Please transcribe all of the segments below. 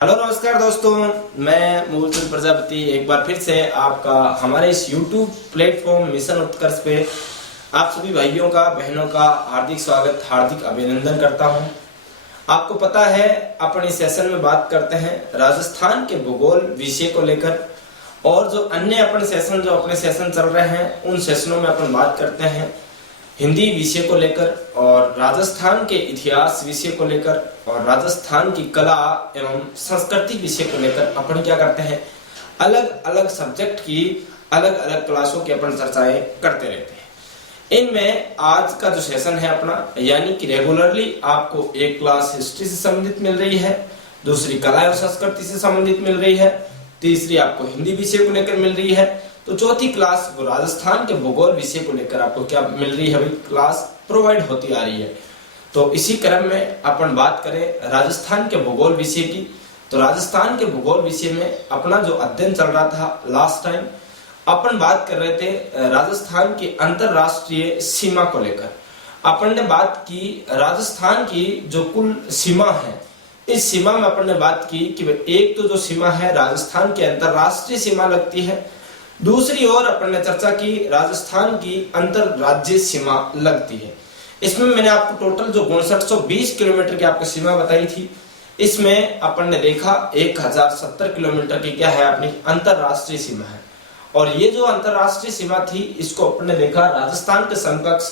Hello नमस्कार दोस्तों, मैं मूलचंद प्रजापति एक बार फिर से आपका हमारे इस YouTube प्लेटफॉर्म मिशन उत्कर्ष पे आप सभी भाइयों का बहनों का हार्दिक स्वागत हार्दिक अभिनंदन करता हूं। आपको पता है अपन इस सेशन में बात करते हैं राजस्थान के भूगोल विषय को लेकर, और जो अन्य अपने सेशन चल रहे हैं उन सेशनों में अपन बात करते हैं हिंदी विषय को लेकर और राजस्थान के इतिहास विषय को लेकर और राजस्थान की कला एवं संस्कृति विषय को लेकर अपन क्या करते हैं, अलग अलग सब्जेक्ट की अलग अलग क्लासों की अपन चर्चाएं करते रहते हैं। इनमें आज का जो सेशन है अपना, यानी कि रेगुलरली आपको एक क्लास हिस्ट्री से संबंधित मिल रही है, दूसरी कला एवं संस्कृति से संबंधित मिल रही है, तीसरी आपको हिंदी विषय को लेकर मिल रही है, तो चौथी क्लास वो राजस्थान के भूगोल विषय को लेकर आपको क्या मिल रही है, भाई क्लास प्रोवाइड होती आ रही है। तो इसी क्रम में अपन बात करें राजस्थान के भूगोल विषय की, तो राजस्थान के भूगोल विषय में अपना जो अध्ययन चल रहा था लास्ट टाइम अपन बात कर रहे थे राजस्थान की अंतरराष्ट्रीय सीमा को लेकर। अपन ने बात की राजस्थान की जो कुल सीमा है, इस सीमा में अपन ने बात की कि एक तो जो सीमा है राजस्थान की अंतरराष्ट्रीय सीमा लगती है, दूसरी ओर अपन ने चर्चा की राजस्थान की अंतरराज्यीय सीमा लगती है। इसमें मैंने आपको टोटल जो 5920 किलोमीटर की आपको सीमा बताई थी, इसमें अपन ने देखा 1070 किलोमीटर की क्या है अपनी अंतरराष्ट्रीय सीमा है। और ये जो अंतरराष्ट्रीय सीमा थी इसको अपन ने देखा राजस्थान के समकक्ष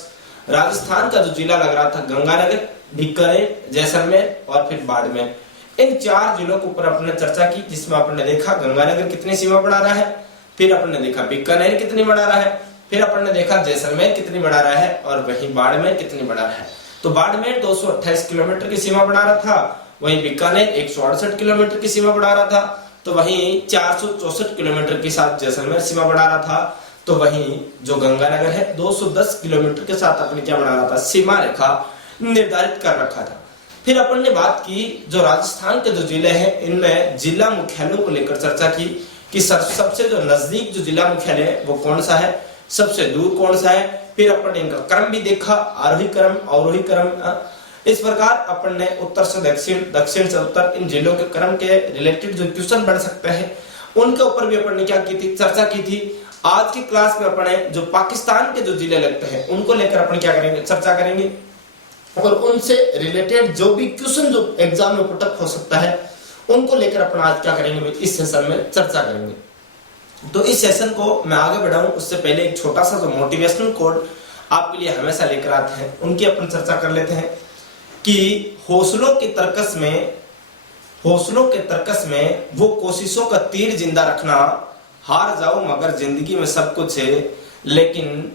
राजस्थान का जो जिला लग रहा था गंगानगर, बीकानेर, जैसलमेर और फिर बाड़मेर, इन चार जिलों के ऊपर अपन ने चर्चा की, जिसमें अपन ने देखा गंगानगर कितनी सीमा बढ़ा रहा है, फिर अपन ने देखा बीकानेर कितनी बढ़ा रहा है, फिर अपन ने देखा जैसलमेर कितनी बढ़ा रहा है और वहीं बाड़मेर कितनी बढ़ा रहा है। तो बाड़मेर 228 किलोमीटर की सीमा बढ़ा रहा था, वहीं बीकानेर 168 किलोमीटर की सीमा बढ़ा रहा था, तो वहीं 464 किलोमीटर के साथ जैसलमेर सीमा बढ़ा रहा था, तो वहीं जो गंगानगर है 210 किलोमीटर के साथ अपने क्या बढ़ा रहा था, सीमा रेखा निर्धारित कर रखा था। फिर अपन ने बात की जो राजस्थान के जो जिले हैं इनमें जिला मुख्यालयों को लेकर चर्चा की कि सबसे जो नजदीक जो जिला मुख्यालय है वो कौन सा है, सबसे दूर कौन सा है। फिर अपन ने इनका क्रम भी देखा, आरोही क्रम अवरोही क्रम। इस प्रकार अपन ने उत्तर से दक्षिण, दक्षिण से उत्तर, इन जिलों के क्रम के रिलेटेड जो क्वेश्चन बन सकते हैं उनके ऊपर भी अपन ने क्या की थी, चर्चा की थी। आज की क्लास में अपन जो पाकिस्तान के जो जिले लगते हैं उनको लेकर अपन क्या करेंगे, चर्चा करेंगे, और उनसे रिलेटेड जो भी क्वेश्चन जो एग्जाम में पुटअप हो सकता है उनको लेकर अपन आज क्या करेंगे, इस सेशन में चर्चा करेंगे। तो इस सेशन को मैं आगे बढ़ाऊं उससे पहले एक छोटा सा जो मोटिवेशनल कोड आपके लिए हमेशा लेकर आते हैं उनकी अपन चर्चा कर लेते हैं कि हौसलों के तर्कस में वो कोशिशों का तीर जिंदा रखना, हार जाओ मगर जिंदगी में सब कुछ है, लेकिन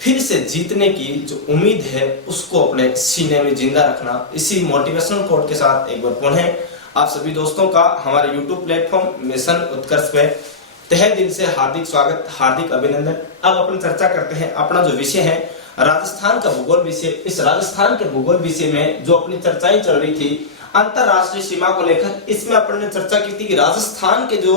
फिर से जीतने की जो उम्मीद है उसको अपने सीने में जिंदा रखना। इसी मोटिवेशनल कोड के साथ एक बार पुनः आप सभी दोस्तों का हमारे YouTube प्लेटफॉर्म मिशन उत्कर्ष पे तहे दिल से हार्दिक स्वागत हार्दिक अभिनंदन। अब अपन चर्चा करते हैं अपना जो विषय है राजस्थान का भूगोल विषय। इस राजस्थान के भूगोल विषय में जो अपनी चर्चाएं चल रही थी अंतरराष्ट्रीय सीमा को लेकर, इसमें अपन ने चर्चा की थी कि राजस्थान के जो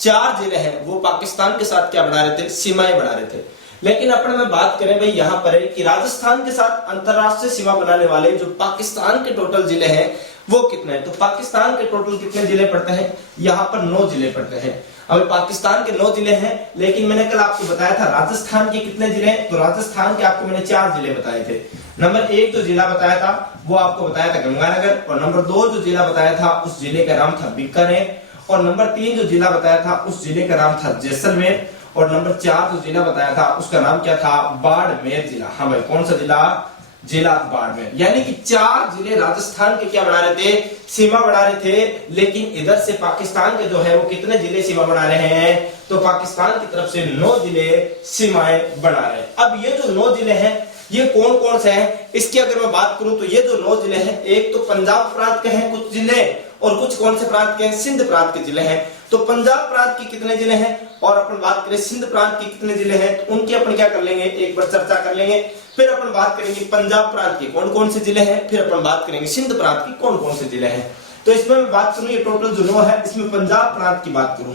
4 जिले हैं वो पाकिस्तान के साथ क्या बढ़ा रहे थे, सीमाएं बढ़ा रहे थे। लेकिन अपन में बात करें भाई यहाँ पर है कि राजस्थान के साथ अंतरराष्ट्रीय सीमा बनाने वाले जो पाकिस्तान के टोटल जिले हैं वो कितने हैं। तो पाकिस्तान के टोटल कितने जिले पड़ते हैं, यहाँ पर 9 जिले पड़ते हैं। अब पाकिस्तान के 9 जिले हैं, लेकिन मैंने कल आपको बताया था राजस्थान के कितने जिले हैं, तो राजस्थान के आपको मैंने 4 जिले बताए थे। नंबर 1 जो जिला बताया था वो आपको बताया था गंगानगर, और नंबर 2 जो जिला बताया था उस जिले का नाम था बीकानेर, और नंबर 3 जो जिला बताया था उस जिले का नाम था जैसलमेर, और नंबर 4 जो जिला बताया था उसका नाम क्या था, बाड़मेर जिला। हाँ भाई, कौन सा जिला, जिला बाड़मेर। यानी कि 4 जिले राजस्थान के क्या बना रहे थे, सीमा बढ़ा रहे थे। लेकिन इधर से पाकिस्तान के जो है वो कितने जिले सीमा बना रहे हैं, तो पाकिस्तान की तरफ से 9 जिले सीमाएं बना रहे हैं। अब ये जो 9 जिले हैं ये कौन कौन से हैं, इसकी अगर मैं बात करूं तो ये जो 9 जिले हैं, एक तो पंजाब प्रांत के हैं कुछ जिले, और कुछ कौन से प्रांत के हैं, सिंध प्रांत के जिले हैं। तो पंजाब प्रांत के कितने जिले हैं, और अपन बात करें सिंध प्रांत के कितने जिले हैं, तो उनकी अपन क्या कर लेंगे, एक बार चर्चा कर लेंगे। फिर अपन बात करेंगे पंजाब प्रांत के कौन कौन से जिले हैं, फिर अपन बात करेंगे सिंध प्रांत की कौन कौन से जिले हैं। तो इसमें मैं बात करूं, ये टोटल जो 9 है इसमें पंजाब प्रांत की बात करूं,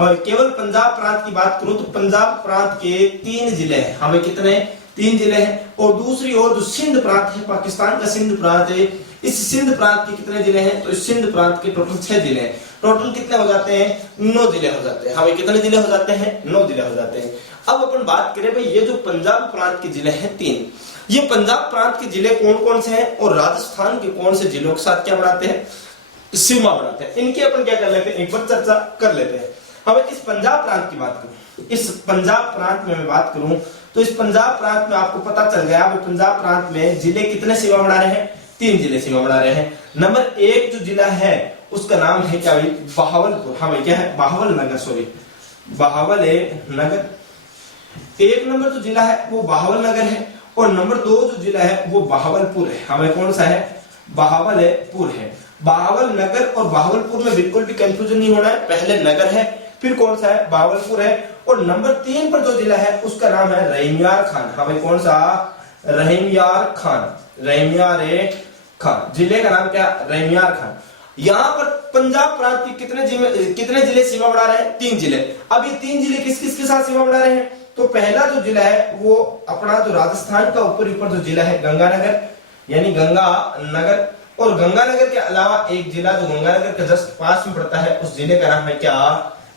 और केवल पंजाब प्रांत की बात करूं तो पंजाब प्रांत के 3 जिले हैं। हमें कितने, 3 जिले हैं। और दूसरी ओर जो सिंध प्रांत है, पाकिस्तान का सिंध प्रांत है, इस सिंध प्रांत के कितने जिले हैं? तो इस सिंध प्रांत के टोटल 6 जिले हैं। टोटल कितने हो जाते हैं? 9 जिले हो जाते हैं। हाँ भाई, कितने जिले हो जाते हैं? 9 जिले हो जाते हैं। अब अपन बात करें भाई, ये जो पंजाब प्रांत के जिले हैं 3, ये पंजाब प्रांत के जिले कौन कौन से हैं और राजस्थान के कौन से जिलों के साथ क्या बनाते हैं? सीमा बनाते हैं। इनकी अपन क्या कर लेते हैं, एक बार चर्चा कर लेते हैं। अब इस पंजाब प्रांत की बात करूं, इस पंजाब प्रांत में मैं बात करूं तो इस पंजाब प्रांत में आपको पता चल गया, पंजाब प्रांत में जिले कितने सीमा बना रहे हैं? 3 जिले सीमा बना रहे हैं। नंबर 1 जो जिला है उसका नाम है क्या भाई? बहावलपुर। हाँ भाई, क्या है? बहावल नगर, सॉरी बहावल नगर। 1 नंबर जो जिला है वो बहावल नगर है और नंबर 2 जो जिला है वो बहावलपुर है। हमें कौन सा है? बहावलपुर है। बहावल नगर और बहावलपुर में बिल्कुल भी कंफ्यूजन नहीं होना है, पहले नगर है फिर कौन सा है? बहावलपुर है। और नंबर 3 पर जो जिला है उसका नाम है रहीमयार खान। हमें कौन सा? रहीमयार खान। रहीमयार खान जिले का नाम क्या? रहीमयार खान। यहाँ पर पंजाब प्रांत की कितने जिले सीमा बढ़ा रहे हैं? 3 जिले। अब ये 3 जिले किस किस के साथ सीमा बढ़ा रहे हैं? तो पहला जो जिला है वो अपना जो राजस्थान का ऊपर जो जिला है गंगानगर, यानी गंगानगर। और गंगानगर के अलावा एक जिला जो गंगानगर के जस्ट पास में पड़ता है, उस जिले का नाम है क्या?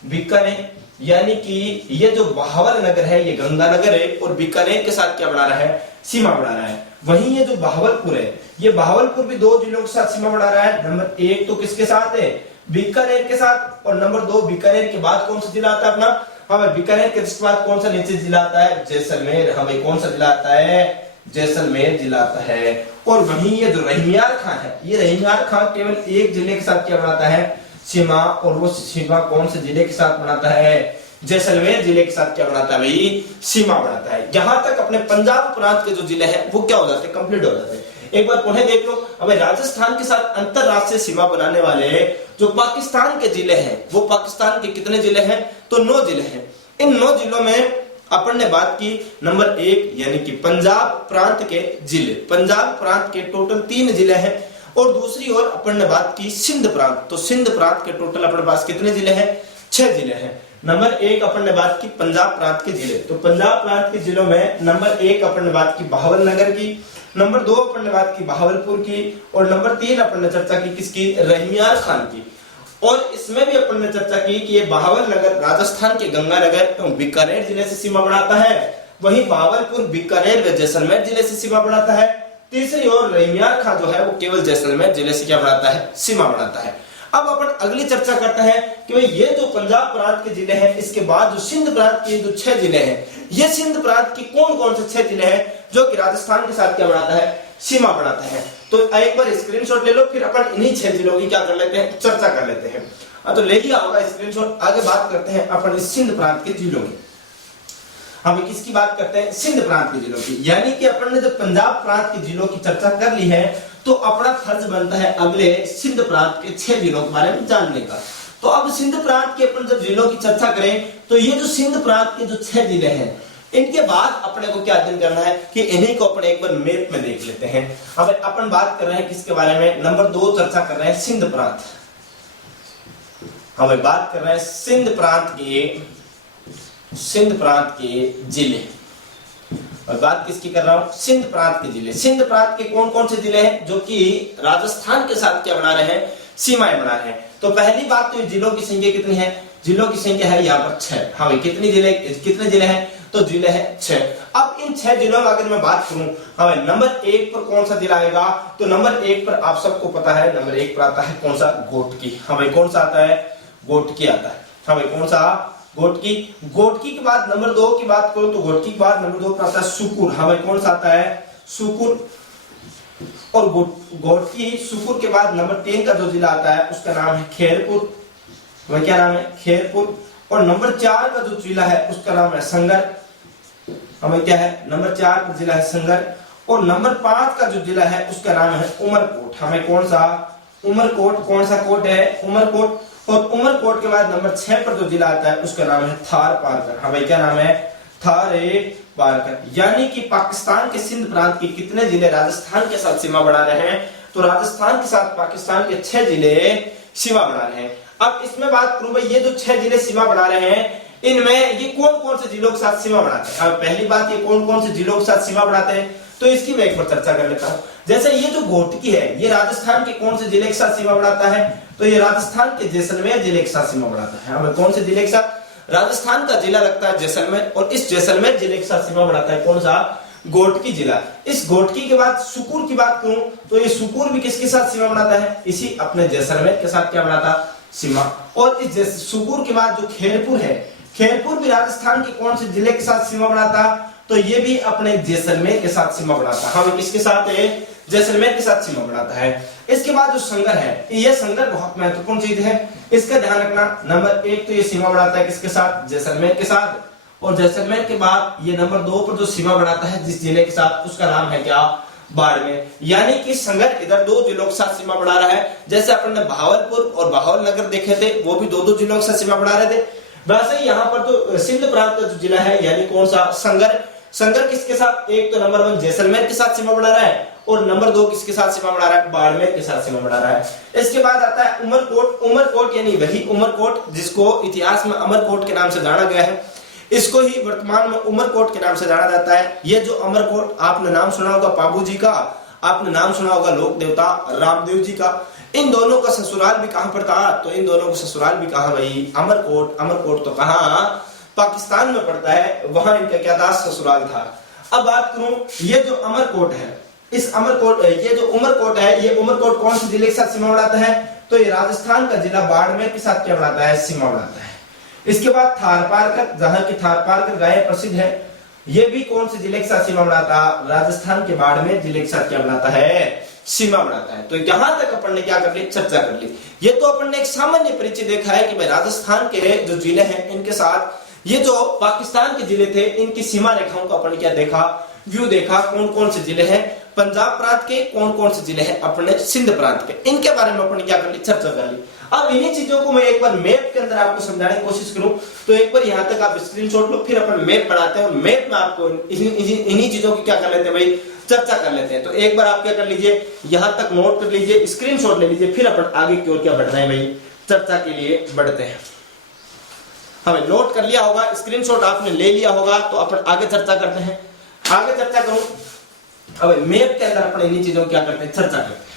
बीकानेर। यानी कि ये जो बहावल नगर है ये गंगानगर है और बीकानेर के साथ क्या बढ़ा रहा है? सीमा बढ़ा रहा है। वहीं ये जो बहावलपुर है, ये बहावलपुर भी 2 जिलों के साथ सीमा बढ़ा रहा है। नंबर 1 तो किसके साथ है? बीकानेर के साथ। और नंबर 2 बीकानेर के बाद कौन सा जिला आता है अपना? हमें बीकानेर के बाद कौन सा नीचे जिला आता है? जैसलमेर। हमें कौन सा जिला आता है? जैसलमेर जिला आता है। और वहीं ये जो रहीमयार खान है, ये रहीमयार खान केवल 1 जिले के साथ क्या बनाता है? सीमा। और वो सीमा कौन से जिले के साथ बनाता है? जैसलमेर जिले के साथ क्या बनाता है भाई? सीमा बनाता है। यहां तक अपने पंजाब प्रांत के जो जिले हैं वो क्या हो जाते हैं? कंप्लीट हो जाते हैं। एक बार पुनः देख लो, हमें राजस्थान के साथ अंतरराष्ट्रीय सीमा बनाने वाले जो पाकिस्तान के जिले हैं वो पाकिस्तान के कितने जिले हैं? तो 9 जिले हैं। इन 9 जिलों में अपन ने बात की नंबर 1 यानी कि पंजाब प्रांत के जिले। पंजाब प्रांत के टोटल 3 जिले हैं। और दूसरी ओर अपन ने बात की सिंध प्रांत। तो सिंध प्रांत के टोटल अपने पास कितने जिले हैं? 6 जिले हैं। नंबर 1 अपन ने बात की पंजाब प्रांत के जिले। तो पंजाब प्रांत के जिलों में नंबर 1 अपन ने बात की बहावल नगर की, नंबर 2 अपन ने बात की बहावलपुर की और नंबर 3 अपन ने चर्चा की किसकी? रहीमयार खान की। और इसमें भी अपन ने चर्चा की कि ये बहावल नगर राजस्थान के गंगानगर एवं बीकानेर जिले से सीमा बढ़ाता है। वहीं बहावलपुर बीकानेर व जैसलमेर जिले से सीमा बढ़ाता है। तीसरी ओर रहीमयार खान जो है वो केवल जैसलमेर जिले से क्या बढ़ाता है? सीमा बढ़ाता है। अब अपन अगली चर्चा करते हैं कि भाई ये जो पंजाब प्रांत के जिले हैं, इसके बाद जो सिंध प्रांत के जो 6 जिले हैं, ये सिंध प्रांत की कौन कौन से 6 जिले हैं जो कि राजस्थान के साथ क्या बढ़ाता है? सीमा बढ़ाता है। तो एक बार स्क्रीनशॉट ले लो, फिर अपन इन्हीं 6 जिलों की क्या कर लेते हैं? चर्चा कर लेते हैं। तो ले लिया होगा स्क्रीनशॉट। आगे बात करते हैं अपन सिंध प्रांत के जिलों की। हम किसकी बात करते हैं? सिंध प्रांत के जिलों की। यानी कि अपन ने जब पंजाब प्रांत के जिलों की चर्चा कर ली है तो अपना फर्ज बनता है अगले सिंध प्रांत के 6 जिलों के बारे में जानने का। तो अब सिंध प्रांत के अपन जब जिलों की चर्चा करें तो ये जो सिंध प्रांत के जो 6 जिले हैं, इनके बाद अपने को क्या अध्ययन करना है कि इन्हीं को अपन एक बार मैप में देख लेते हैं। अब अपन बात कर रहे हैं किसके बारे में? नंबर 2 चर्चा कर रहे हैं सिंध प्रांत। हम बात कर रहे हैं सिंध प्रांत के जिले। और बात किसकी कर रहा हूं? सिंध प्रांत के जिले। सिंध प्रांत के कौन कौन से जिले हैं जो कि राजस्थान के साथ क्या बना रहे हैं? सीमाएं बना रहे हैं। तो पहली बात तो जिलों की संख्या कितनी है? जिलों की संख्या है यहाँ पर 6। हाँ भाई, कितने जिले हैं? तो जिले हैं 6। अब इन 6 जिलों में अगर मैं बात करूं, हाँ नंबर 1 पर कौन सा जिला आएगा? तो नंबर 1 पर आप सबको पता है, नंबर 1 पर आता है कौन सा? घोटकी। हाँ भाई, कौन सा आता है? घोटकी आता है। हाँ भाई, कौन सा? घोटकी। घोटकी के बाद नंबर 2 की बात करो तो घोटकी के बाद नंबर 2 पर आता है सुकुर। हाँ भाई, कौन सा आता है? सुकुर। और घोटकी सुकुर के बाद नंबर 3 का जो जिला आता है उसका नाम है खैरपुर। वह क्या नाम है? खैरपुर। और नंबर 4 का जो जिला है उसका नाम है संगर। हमें क्या है? नंबर 4 का जिला है संगर। और नंबर 5 का जो जिला है उसका नाम है उमरकोट। हमें कौन सा? उमरकोट। कौन सा कोट है? उमरकोट। और उमरकोट के बाद नंबर 6 पर जो जिला आता है उसका नाम है थार पारकर। हाँ भाई, क्या नाम है? थार पारकर। यानी कि पाकिस्तान के सिंध प्रांत के कितने जिले राजस्थान के साथ सीमा बढ़ा रहे हैं? तो राजस्थान के साथ पाकिस्तान के 6 जिले सीमा बढ़ा रहे हैं। अब इसमें बात करूं भाई, ये जो 6 जिले सीमा बढ़ा रहे हैं, इनमें ये कौन कौन से जिलों के साथ सीमा बढ़ाते हैं? अब पहली बात, ये कौन कौन से जिलों के साथ सीमा बढ़ाते हैं? तो इसकी मैं एक बार चर्चा कर लेता हूं। जैसे ये जो घोटकी है, ये राजस्थान के कौन से जिले के साथ सीमा बढ़ाता है? तो ये राजस्थान के जैसलमेर जिले के साथ सीमा बढ़ाता है। अब कौन से जिले के साथ? राजस्थान का जिला लगता है जैसलमेर, और इस जैसलमेर जिले के साथ सीमा बढ़ाता है कौन सा? घोटकी जिला। इस घोटकी के बाद सुकूर की बात करूं तो ये सुकूर भी किसके साथ सीमा बढ़ाता है? इसी अपने जैसलमेर के साथ क्या बढ़ाता? सीमा। और इस सुकूर के बाद जो खेरपुर है, खेरपुर भी राजस्थान के कौन से जिले के साथ सीमा बढ़ाता? तो ये भी अपने जैसलमेर के साथ सीमा बढ़ाता है। हाँ, किसके साथ है? जैसलमेर के साथ सीमा बढ़ाता है। इसके बाद जो संगर है, ये संगर बहुत महत्वपूर्ण चीज है, इसका ध्यान रखना। नंबर 1 तो ये सीमा बढ़ाता है किसके साथ? जैसलमेर के साथ। और जैसलमेर के बाद ये नंबर 2 पर जो सीमा बढ़ाता है जिस जिले के साथ, उसका नाम है क्या? बाड़मेर। यानी कि संगर इधर 2 जिलों के साथ सीमा बढ़ा रहा है। जैसे अपन ने भावलपुर और भावलनगर देखे थे, वो भी 2-2 जिलों के साथ सीमा बढ़ा रहे थे। वैसे ही यहाँ पर तो सिंध प्रांत का जो जिला है, यानी कौन सा? संगर। संगर किसके साथ? एक तो नंबर 1 जैसलमेर के साथ सीमा बढ़ा रहा है, और नंबर 2 किसके साथ सीमा बढ़ा रहा है? बाड़मेर के साथ सीमा बढ़ा रहा है। इसके बाद आता है उमरकोट। उमरकोट यानी वही उमरकोट जिसको इतिहास में अमरकोट के नाम से जाना गया है, इसको ही वर्तमान में उमरकोट के नाम से जाना जाता है। ये जो अमरकोट, आपने नाम सुना होगा बाबू जी का, आपने नाम सुना होगा लोक देवता रामदेव जी का। इन दोनों का ससुराल भी कहां पर था? तो इन दोनों का ससुराल भी कहां भाई? अमरकोट। अमरकोट तो कहां? पाकिस्तान में पड़ता है, वहां इनका क्या था? ससुराल था। अब बात करूं, ये जो अमरकोट है, इस अमरकोट, ये जो उमरकोट है, ये उमरकोट कौन से जिले के साथ सीमा बढ़ाता है? तो ये राजस्थान का जिला बाड़मेर के साथ क्या बढ़ाता है? सीमा बढ़ाता है। इसके बाद थारपारकर, जहां की थारपारकर गाय प्रसिद्ध है, ये भी कौन से जिले के साथ सीमा बढ़ाता? राजस्थान के बाड़मेर जिले के साथ क्या बढ़ाता है? सीमा बढ़ाता है। तो यहां तक अपन ने क्या कर ली? चर्चा कर ली। ये तो अपन ने एक सामान्य परिचय देखा है कि भाई राजस्थान के जो जिले हैं इनके साथ ये जो पाकिस्तान के जिले थे, इनकी सीमा रेखाओं का अपन क्या देखा? व्यू देखा। कौन कौन से जिले हैं पंजाब प्रांत के, कौन कौन से जिले हैं अपने सिंध प्रांत के, इनके बारे में अपन क्या कर ली? चर्चा कर ली। अब इन्हीं चीजों को मैं एक बार मैप के अंदर आपको समझाने की कोशिश करूं तो एक बार यहां तक आप स्क्रीनशॉट लो, फिर अपन मैप बनाते हैं और मैप में आपको इन्हीं चीजों की क्या कर लेते हैं भाई? चर्चा कर लेते हैं। तो एक बार आप क्या कर लीजिए, यहां तक नोट कर लीजिए, स्क्रीनशॉट ले लीजिए, फिर अपन आगे की ओर क्या बढ़ रहे हैं भाई? चर्चा के लिए बढ़ते हैं। हमें नोट कर लिया होगा, स्क्रीनशॉट आपने ले लिया होगा, तो अपन आगे चर्चा करते हैं। आगे चर्चा करूं, अब मैप के अंदर अपन इन्हीं चीजों क्या करते हैं? चर्चा करते हैं।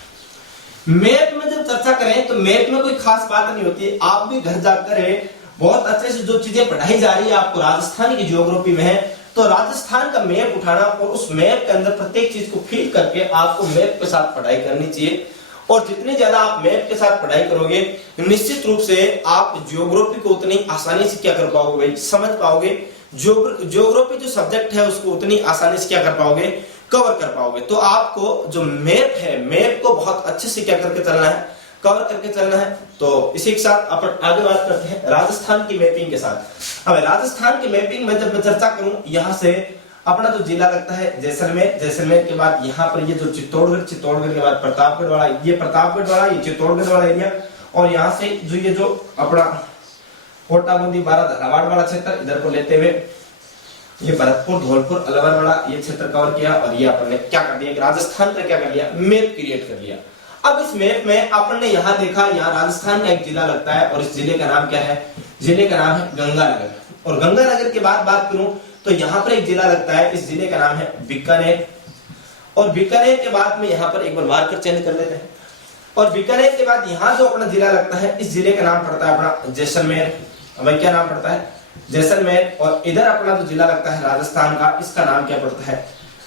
मैप में जब चर्चा करें तो मैप में कोई खास बात नहीं होती। आप भी घर जाकर बहुत अच्छे से जो चीजें पढ़ाई जा रही है आपको राजस्थान की ज्योग्राफी में है, तो राजस्थान का मैप उठाना और उस मैप के अंदर प्रत्येक चीज को फील करके आपको मैप के साथ पढ़ाई करनी चाहिए। और जितने ज्यादा आप मैप के साथ पढ़ाई करोगे, निश्चित रूप से आप ज्योग्राफी को उतनी आसानी से क्या कर पाओगे भाई? समझ पाओगे। ज्योग्राफी जो सब्जेक्ट है उसको उतनी आसानी से क्या कर पाओगे? कवर कर पाओगे। तो आपको जो मैप है, मैप को बहुत अच्छे से क्या करके चलना है? कवर करके चलना है। तो इसी के साथ अपन आगे बात करते हैं राजस्थान की मैपिंग के साथ। अब राजस्थान की मैपिंग में जब मैं चर्चा करूं, यहां से अपना जो जिला लगता है जैसलमेर, जैसलमेर के बाद यहाँ पर ये जो चित्तौड़गढ़, चित्तौड़गढ़ के बाद प्रतापगढ़ वाला, ये प्रतापगढ़ वाला, ये चित्तौड़गढ़ वाला एरिया, और यहाँ से जो ये जो अपना कोटा बूंदी बारां धारवाड़ वाला क्षेत्र इधर को लेते हुए ये भरतपुर, धौलपुर, अलवर वाला ये क्षेत्र कवर किया। और ये अपन ने क्या कर दिया कि राजस्थान का क्या कर लिया? मैप क्रिएट कर लिया। अब इस मैप में अपन ने यहाँ देखा, यहाँ राजस्थान का एक जिला लगता है और इस जिले का नाम क्या है? जिले का नाम है गंगानगर। और गंगानगर के बाद बात करूं तो यहाँ पर एक जिला लगता है, इस जिले का नाम है बीकानेर। और बीकानेर के बाद में यहाँ पर एक बार मार्कर चेंज कर लेते हैं। और बीकानेर के बाद यहाँ जो अपना जिला लगता है, इस जिले का नाम पड़ता है अपना जैसलमेर। भाई क्या नाम पड़ता है? जैसलमेर। और इधर अपना जो जिला लगता है राजस्थान का, इसका नाम क्या पड़ता है?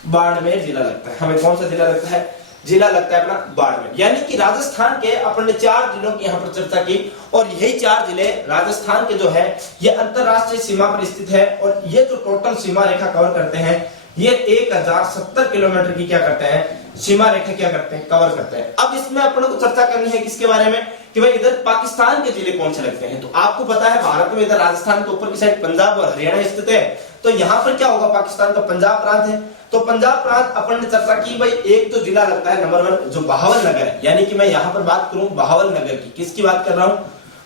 बाड़मेर जिला लगता है। हमें कौन सा जिला लगता है? जिला लगता है अपना बाड़मेर। यानी कि राजस्थान के अपन ने 4 जिलों की यहाँ पर चर्चा की, और यही 4 जिले राजस्थान के जो है ये अंतरराष्ट्रीय सीमा पर स्थित है। और ये जो टोटल सीमा रेखा कवर करते हैं, ये 1070 किलोमीटर की क्या करते हैं? सीमा रेखा क्या करते हैं? कवर करते हैं। अब इसमें अपन को चर्चा करनी है किसके बारे में कि भाई इधर पाकिस्तान के जिले कौन से लगते हैं। तो आपको पता है भारत में इधर राजस्थान के ऊपर की साइड पंजाब और हरियाणा स्थित है, तो यहाँ पर क्या होगा? पाकिस्तान का पंजाब प्रांत है। तो पंजाब प्रांत अपन ने चर्चा की भाई, एक तो जिला लगता है नंबर 1 जो बहावल नगर है। यानी कि मैं यहाँ पर बात करूं बहावल नगर की, किसकी बात कर रहा हूं?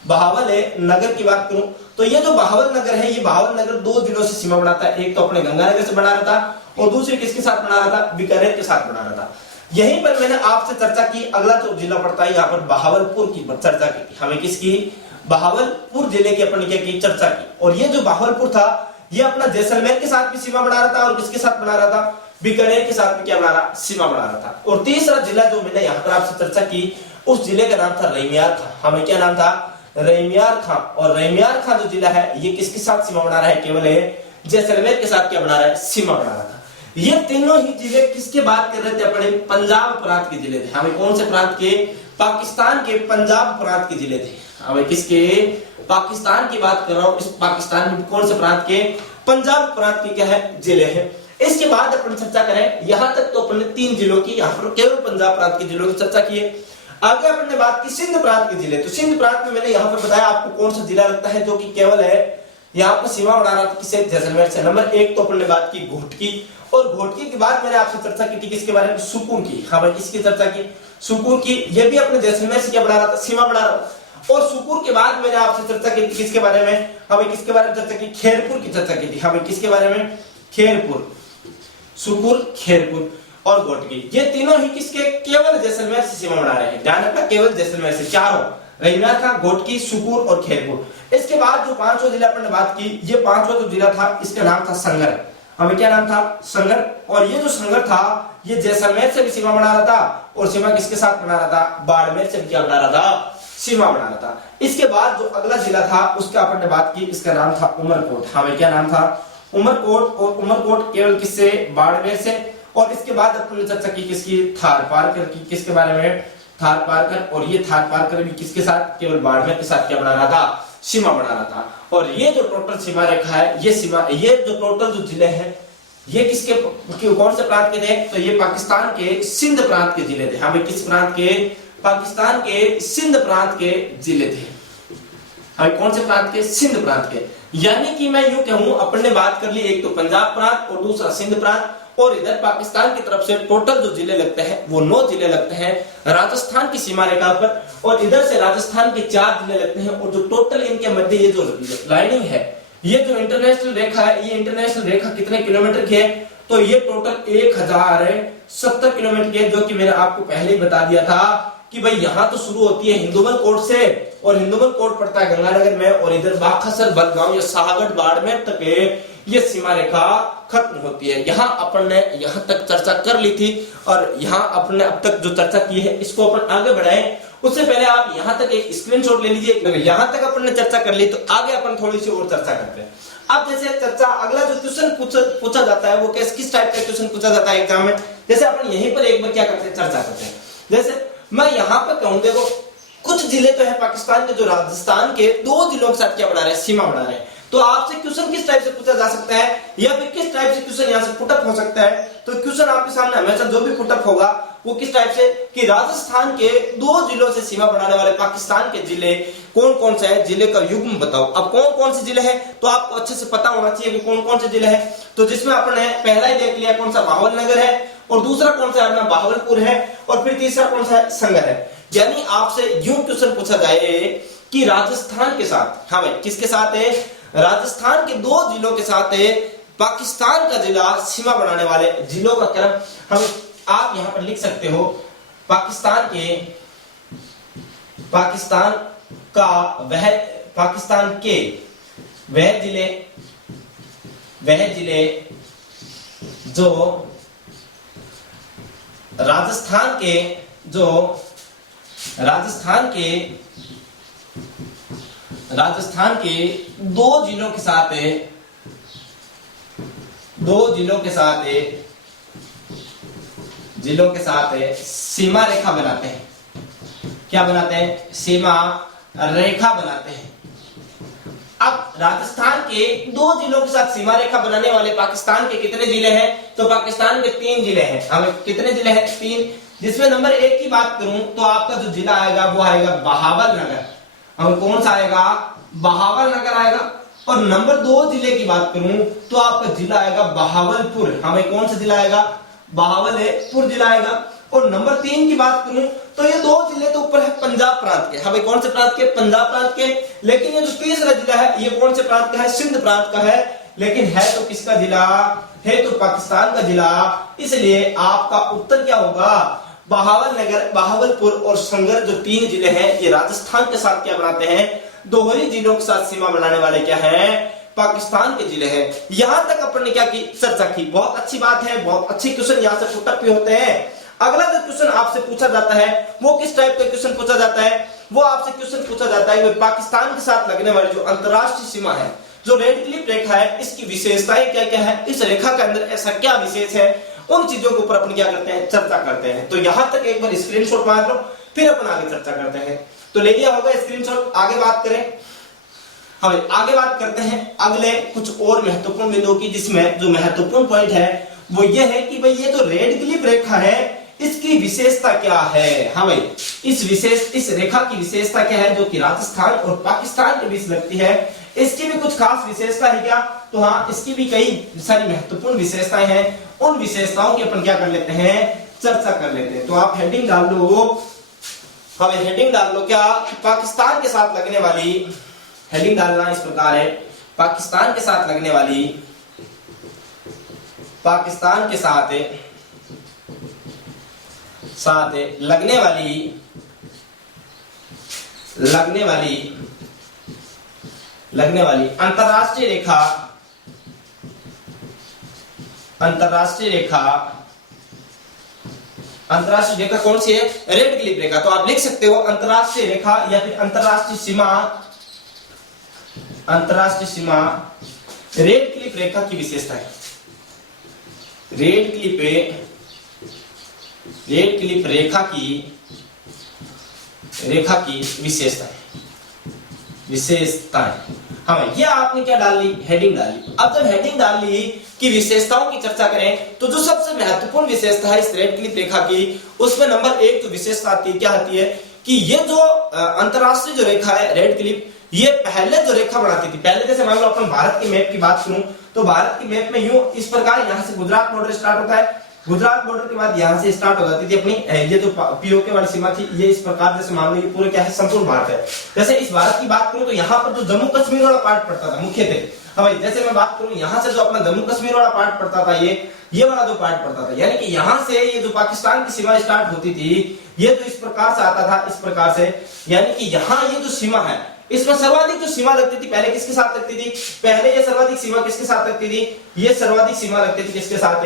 बहावल नगर की बात करूं तो ये जो बहावल नगर है, ये बहावल नगर 2 जिलों से सीमा बढ़ाता है। एक तो अपने गंगानगर से बना रहा था और दूसरे किसके साथ बना रहा था? बीकानेर के साथ बना रहा था। यहीं पर मैंने आपसे चर्चा की, अगला जो जिला पड़ता है यहाँ पर बहावलपुर की चर्चा की थी। हमें किसकी? बहावलपुर जिले की अपन क्या की? चर्चा की। और ये जो बहावलपुर था, ये अपना जैसलमेर के साथ भी सीमा बना रहा था और किसके साथ बना रहा था? बीकानेर के साथ में क्या बना रहा, सीमा बना रहा था। और तीसरा जिला जो मैंने यहाँ पर आपसे चर्चा की, उस जिले का नाम था रैमियार खां। हमें क्या नाम था, रैमियार खां। और रैमियार खां जो जिला है ये किसके साथ सीमा बना रहा है, केवल जैसलमेर के साथ क्या बना रहा है, सीमा बना रहा था। ये तीनों ही जिले किसके बात कर रहे थे अपने, पंजाब प्रांत के जिले थे। हमें कौन से प्रांत के, पाकिस्तान के पंजाब प्रांत के जिले थे। हमें किसके, पाकिस्तान की बात कर रहा हूं, इस पाकिस्तान में कौन से प्रांत के, पंजाब प्रांत के क्या है, जिले हैं। इसके बाद अपन चर्चा करें, यहां तक तो अपन ने 3 जिलों की, यहां पर केवल पंजाब प्रांत के जिलों की चर्चा की है। आगे अपन ने बात की सिंध प्रांत के जिले। तो सिंध प्रांत में मैंने यहां पर बताया आपको कौन सा जिला लगता है जो कि केवल है यहाँ पर सीमा बना रहा था किसे, जैसलमेर से। नंबर 1 तो अपन ने बात की घोटकी, और घोटकी के बाद मैंने आपसे चर्चा की थी किसके बारे में, सुकूर की। हाँ भाई, किसकी चर्चा की, सुकूर की। ये भी अपने जैसलमेर से क्या बना रहा था, सीमा बना रहा था। और सुकूर के बाद मैंने आपसे चर्चा की थी किसके बारे में, हमें किसके बारे में चर्चा की, खेरपुर की चर्चा की थी। हमें किसके बारे में, खेरपुर, सुकूर, खेरपुर और घोटकी। ये तीनों ही किसके, केवल जैसलमेर से सीमा बना रहे हैं। ध्यान रखना, केवल जैसलमेर से, चारों, रैमियार खां, घोटकी, सुकूर और खेरपुर। इसके बाद जो 5वां जिला अपन ने बात की, ये 5वां जो जिला था इसका नाम था संगर। हमें क्या नाम था, संगर। और ये जो संगर था ये जैसलमेर से भी सीमा बना रहा था, और सीमा किसके साथ बना रहा था, बाड़मेर से भी क्या बना रहा था, सीमा बना रहा था। इसके बाद जो अगला जिला था उसका अपन ने बात की, इसका नाम था उमरकोट। हमें क्या नाम था, उमरकोट। और उमरकोट केवल किससे, बाड़मेर से। और इसके बाद अपन ने चर्चा की किसकी, थारपारकर की। किसके बारे में, थारपारकर। और ये थारपारकर भी किसके साथ, केवल बाड़मेर के साथ क्या बना रहा था, सीमा बना रहा था। और ये जो टोटल सीमा रेखा है, ये सीमा, ये जो टोटल जो जिले हैं ये किसके, कौन से प्रांत के थे, तो ये पाकिस्तान के सिंध प्रांत के जिले थे। हमें किस प्रांत के, पाकिस्तान के सिंध प्रांत के जिले थे। हमें कौन से प्रांत के, सिंध प्रांत के। यानी कि मैं यूं कहूं, अपन ने बात कर ली एक तो पंजाब प्रांत और दूसरा सिंध प्रांत, और इधर पाकिस्तान की तरफ से टोटल जो जिले लगते हैं वो 9 जिले लगते हैं राजस्थान की सीमा रेखा पर, और इधर से राजस्थान के 4 जिले लगते हैं। और जो टोटल इनके मध्य ये जो लाइनिंग है, ये जो इंटरनेशनल रेखा है, ये इंटरनेशनल रेखा कितने किलोमीटर की है, तो ये टोटल 1070 किलोमीटर की है। जो कि मैंने आपको पहले ही बता दिया था कि भाई यहाँ तो शुरू होती है हिंदुमल कोट से, और हिंदुमल कोट पड़ता है गंगानगर में, और इधर बाखसर, बलगांव या साहगढ़, बाड़मेर तक ये सीमा रेखा खत्म होती है। यहाँ अपन ने यहाँ तक चर्चा कर ली थी, और यहाँ अपन ने अब तक जो चर्चा की है इसको अपन आगे बढ़ाएं। उससे पहले आप यहाँ तक एक स्क्रीनशॉट ले लीजिए। यहाँ तक अपन ने चर्चा कर ली, तो आगे अपन थोड़ी सी और चर्चा करते हैं। अब जैसे चर्चा, अगला जो क्वेश्चन पूछा जाता है वो किस टाइप का क्वेश्चन पूछा जाता है एग्जाम में। जैसे अपन यहीं पर एक बार क्या करते हैं, चर्चा करते हैं। जैसे मैं यहाँ पर कहूँ, देखो कुछ जिले तो है पाकिस्तान के जो राजस्थान के 2 जिलों के साथ क्या बना रहे हैं, सीमा बना रहे हैं। तो आपसे क्वेश्चन किस टाइप से पूछा जा सकता है, या फिर किस टाइप से क्वेश्चन यहाँ से पुटअप हो सकता है। तो क्वेश्चन आपके सामने हमेशा जो भी पुटअप होगा वो किस टाइप से, कि राजस्थान के 2 जिलों से सीमा बनाने वाले पाकिस्तान के जिले कौन कौन से है, जिले का युग्म बताओ। अब कौन कौन से जिले हैं तो आपको अच्छे से पता होना चाहिए कि कौन कौन से जिले हैं। तो जिसमें आपने पहला ही देख लिया कौन सा, बहावलनगर है, और दूसरा कौन सा अपना बहावलपुर है, और फिर तीसरा कौन सा है, संगर है। यानी आपसे यूं क्वेश्चन पूछा जाए कि राजस्थान के साथ, हाँ भाई किसके साथ है, राजस्थान के 2 जिलों के साथ है पाकिस्तान का जिला सीमा बनाने वाले जिलों का क्रम हम आप यहां पर लिख सकते हो। पाकिस्तान के, पाकिस्तान का वह, पाकिस्तान के वह जिले जो राजस्थान के 2 जिलों के साथ है, 2 जिलों के साथ सीमा रेखा बनाते हैं। क्या बनाते हैं, सीमा रेखा बनाते हैं। अब राजस्थान के 2 जिलों के साथ सीमा रेखा बनाने वाले पाकिस्तान के कितने जिले हैं, तो पाकिस्तान के 3 जिले हैं। हमें कितने जिले हैं, 3। जिसमें नंबर 1 की बात करूं तो आपका जो जिला आएगा वो आएगा बहावलनगर। हमें कौन सा आएगा, बहावलनगर आएगा। और नंबर 2 जिले की बात करूं तो आपका जिला आएगा बहावलपुर। हमें कौन सा जिला आएगा, बहावलपुर जिला आएगा। और नंबर 3 की बात करूं तो ये 2 जिले तो ऊपर है पंजाब प्रांत के। हमें कौन से प्रांत के, पंजाब प्रांत के। लेकिन ये जो तीसरा जिला है ये कौन से प्रांत का है, सिंध प्रांत का है। लेकिन है तो किसका जिला, है तो पाकिस्तान का जिला। इसलिए आपका उत्तर क्या होगा, बहावलनगर, बहावलपुर और संगर जो 3 जिले हैं ये राजस्थान के साथ क्या बनाते हैं, दोहरी जिलों के साथ सीमा बनाने वाले क्या हैं, पाकिस्तान के जिले हैं। यहां तक अपन ने क्या की चर्चा की, बहुत अच्छी बात है, बहुत अच्छे क्वेश्चन यहां से पुटअप भी होते हैं। अगला जो क्वेश्चन आपसे पूछा जाता है वो किस टाइप का क्वेश्चन पूछा जाता है, वो आपसे क्वेश्चन पूछा जाता है कि पाकिस्तान के साथ लगने वाली जो अंतरराष्ट्रीय सीमा है, जो रेड क्लिफ रेखा है, इसकी विशेषताएं क्या क्या है, इस रेखा के अंदर ऐसा क्या विशेष है, उन चीजों के ऊपर अपन क्या करते हैं, चर्चा करते हैं। तो यहां तक एक बार स्क्रीनशॉट मार लो, फिर अपन आगे चर्चा करते हैं। तो ले लिया होगा स्क्रीनशॉट। आगे बात करें, हम आगे बात करते हैं अगले कुछ और महत्वपूर्ण बिंदुओं की, जिसमें जो महत्वपूर्ण पॉइंट है वो ये है कि भाई ये जो रेड क्लिफ रेखा है इसकी विशेषता क्या है। हाँ भाई, इस रेखा की विशेषता क्या है जो कि राजस्थान और पाकिस्तान के बीच लगती है, इसकी भी कुछ खास विशेषता है क्या? तो हाँ, इसकी भी कई सारी महत्वपूर्ण विशेषताएं हैं। उन विशेषताओं की अपन क्या कर लेते हैं, चर्चा कर लेते हैं। तो आप हेडिंग डाल लो, हमें हेडिंग डाल लो क्या, पाकिस्तान के साथ लगने वाली, हेडिंग डालना इस प्रकार है, पाकिस्तान के साथ लगने वाली, पाकिस्तान के साथ लगने वाली अंतरराष्ट्रीय रेखा, अंतरराष्ट्रीय रेखा कौन सी है? रेड क्लिफ रेखा। तो आप लिख सकते हो अंतरराष्ट्रीय रेखा या फिर अंतरराष्ट्रीय सीमा, अंतरराष्ट्रीय सीमा रेड क्लिफ रेखा की विशेषता है। रेड क्लिफ रेखा की विशेषताएं। हाँ, ये आपने क्या डाल ली, हेडिंग डाली। अब जब हेडिंग डाल ली कि विशेषताओं की चर्चा करें, तो जो सबसे महत्वपूर्ण विशेषता है इस रेड क्लिफ रेखा की, उसमें नंबर 1 जो विशेषता आती है क्या आती है कि ये जो अंतरराष्ट्रीय जो रेखा है रेड क्लिफ, ये पहले जो रेखा बनाती थी, पहले जैसे मान लो अपन भारत के मैप की बात करूं तो भारत के मैप में यूं इस प्रकार यहां से गुजरात बॉर्डर स्टार्ट होता है, गुजरात बॉर्डर के बाद यहां से स्टार्ट हो जाती थी अपनी ये जो पीओके वाली सीमा थी, ये इस प्रकार जैसे मान लो ये पूरे क्या है, संपूर्ण भारत है। जैसे इस भारत की बात करूं तो यहाँ पर जो जम्मू कश्मीर वाला पार्ट पड़ता था मुख्य थे। हाँ भाई, जैसे मैं बात करूं यहाँ से जो अपना जम्मू कश्मीर वाला पार्ट पड़ता था, ये वाला जो पार्ट पड़ता था, यानी कि यहाँ से ये जो पाकिस्तान की सीमा स्टार्ट होती थी, ये जो इस प्रकार से आता था, इस प्रकार से, यानी कि यहाँ ये जो सीमा है इसमें सर्वाधिक जो सीमा लगती थी, पहले किसके साथ लगती थी, पहले ये सर्वाधिक सीमा किसके साथ लगती थी, ये सर्वाधिक सीमा लगती थी किसके साथ,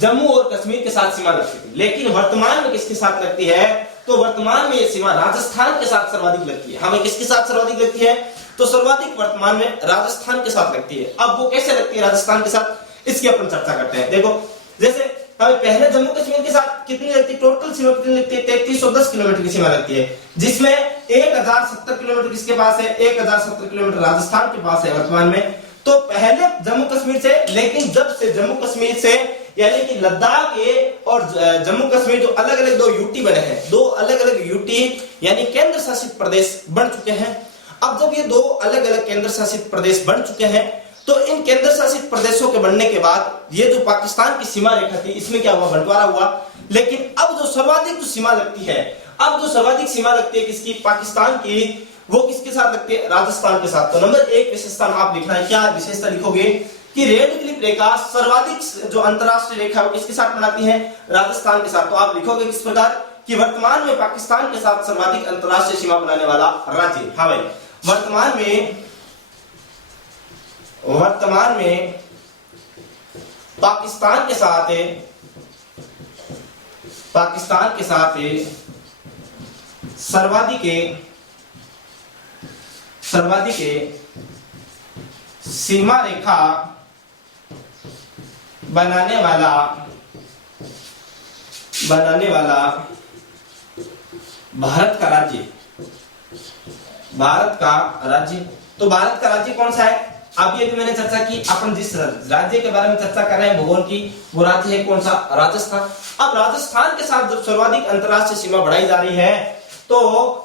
जम्मू और कश्मीर के साथ सीमा लगती थी। लेकिन वर्तमान में किसके साथ लगती है, तो वर्तमान में ये सीमा राजस्थान के साथ सर्वाधिक लगती है। हमें किसके साथ सर्वाधिक लगती है, तो सर्वाधिक वर्तमान में राजस्थान के साथ लगती है। अब वो कैसे लगती है राजस्थान के साथ, इसकी अपन चर्चा करते हैं। देखो, जैसे हमें पहले जम्मू कश्मीर के साथ कितनी लगती है, टोटल सीमा कितनी लगती है, 3310 किलोमीटर की सीमा लगती है, जिसमें 1070 किलोमीटर किसके पास है, 1070 किलोमीटर राजस्थान के पास है वर्तमान में। तो पहले जम्मू कश्मीर से, लेकिन जब से जम्मू कश्मीर से यानी कि लद्दाख और जम्मू कश्मीर जो अलग अलग 2 यूटी बने हैं, 2 अलग अलग यूटी यानी केंद्र शासित प्रदेश बन चुके हैं। अब जब ये 2 अलग अलग केंद्र शासित प्रदेश बन चुके हैं, तो इन केंद्र शासित प्रदेशों के बनने के बाद ये जो पाकिस्तान की सीमा रेखा थी, इसमें क्या हुआ, बंटवारा हुआ। लेकिन अब जो सर्वाधिक जो सीमा लगती है, अब जो सर्वाधिक सीमा लगती है किसकी, पाकिस्तान की, वो किसके साथ लगती है, राजस्थान के साथ। तो नंबर 1 विशेषता आप लिखना है, क्या विशेषता लिखोगे कि रेड क्लिफ रेखा सर्वाधिक जो अंतरराष्ट्रीय रेखा है वो किसके साथ बनाती है, राजस्थान के साथ। तो आप लिखोगे किस प्रकार कि वर्तमान में पाकिस्तान के साथ सर्वाधिक अंतरराष्ट्रीय सीमा बनाने वाला राज्य। हाँ भाई, वर्तमान में पाकिस्तान के साथ सर्वाधिक सीमा रेखा बनाने वाला भारत का राज्य। तो भारत का राज्य कौन सा है, अभी मैंने चर्चा की, अपन जिस राज्य के बारे में चर्चा कर रहे हैं भूगोल की, वो राज्य है कौन सा, राजस्थान। अब राजस्थान के साथ जब सर्वाधिक अंतरराष्ट्रीय सीमा बढ़ाई जा रही है, तो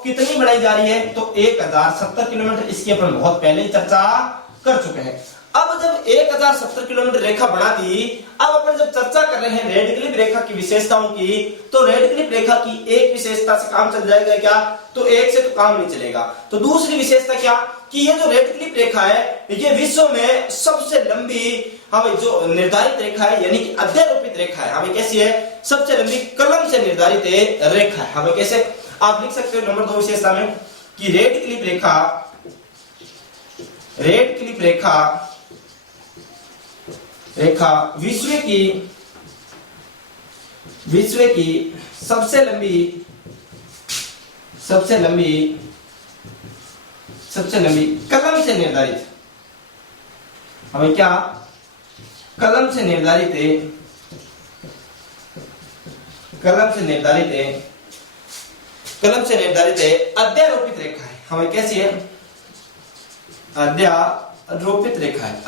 कितनी बढ़ाई जा रही है, तो 1070 किलोमीटर। इसकी अपन बहुत पहले ही चर्चा कर चुके हैं। अब जब 1070 किलोमीटर रेखा बना दी, अब अपन जब चर्चा कर रहे हैं रेड क्लिफ रेखा की विशेषताओं की, तो रेड क्लिफ रेखा की एक विशेषता से काम चल जाएगा क्या, तो एक से तो काम नहीं चलेगा। तो दूसरी विशेषता क्या कि ये जो रेड क्लिफ रेखा है, ये विश्व में सबसे लंबी हमें जो निर्धारित रेखा है, यानी कि अध्यारोपित रेखा है। हमें कैसी है, सबसे लंबी कलम से निर्धारित रेखा है। हमें कैसे, आप लिख सकते हो नंबर 2 विशेषता में कि रेड क्लिफ रेखा रेखा विश्व की सबसे लंबी कलम से निर्धारित, हमें क्या कलम से निर्धारित अध्यारोपित रेखा है। हमें कैसी है? अध्यारोपित रेखा है।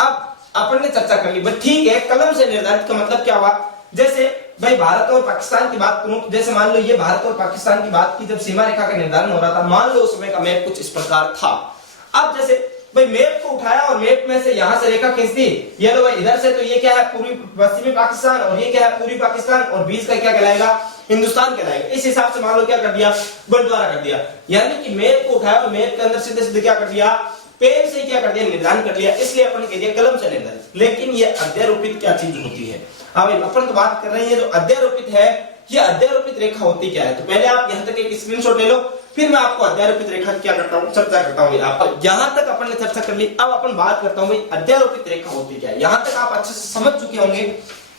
अब अपन ने चर्चा कर ली, बस ठीक है। कलम से निर्धारित का मतलब क्या हुआ? जैसे भाई भारत और पाकिस्तान की बात करूं, जैसे मान लो ये भारत और पाकिस्तान की बात की, जब सीमा रेखा का निर्धारण हो रहा था, मान लो उस समय का मैप कुछ इस प्रकार था। अब जैसे भाई मैप को उठाया और मैप में से यहां से रेखा खींच दी, ये लो भाई इधर से, तो ये क्या है? पूर्वी पश्चिमी पाकिस्तान, और ये क्या है? पूर्वी पाकिस्तान, और बीच का क्या कहलाएगा? हिंदुस्तान कहलाएगा। इस हिसाब से मान लो क्या कर दिया? बंटवारा कर दिया। यानी कि मैप को उठाया और मैप के अंदर सीधे सीधे क्या कर दिया? पेन से क्या कर दिया? निर्धारण कर लिया। इसलिए अपन कह दिया कलम से निर्धारित। लेकिन ये अध्यारोपित क्या चीज होती है? हाँ भाई, अपन तो बात कर रहे हैं, ये जो अध्यारोपित है, ये अध्यारोपित रेखा होती क्या है? तो पहले आप यहाँ तक एक स्क्रीनशॉट ले लो, फिर मैं आपको अध्यारोपित रेखा क्या करता हूँ, चर्चा करता हूँ। आप यहाँ तक अपन ने चर्चा कर ली, अब अपन बात करता हूँ भाई अध्यारोपित रेखा होती क्या है। यहाँ तक आप अच्छे से समझ चुके होंगे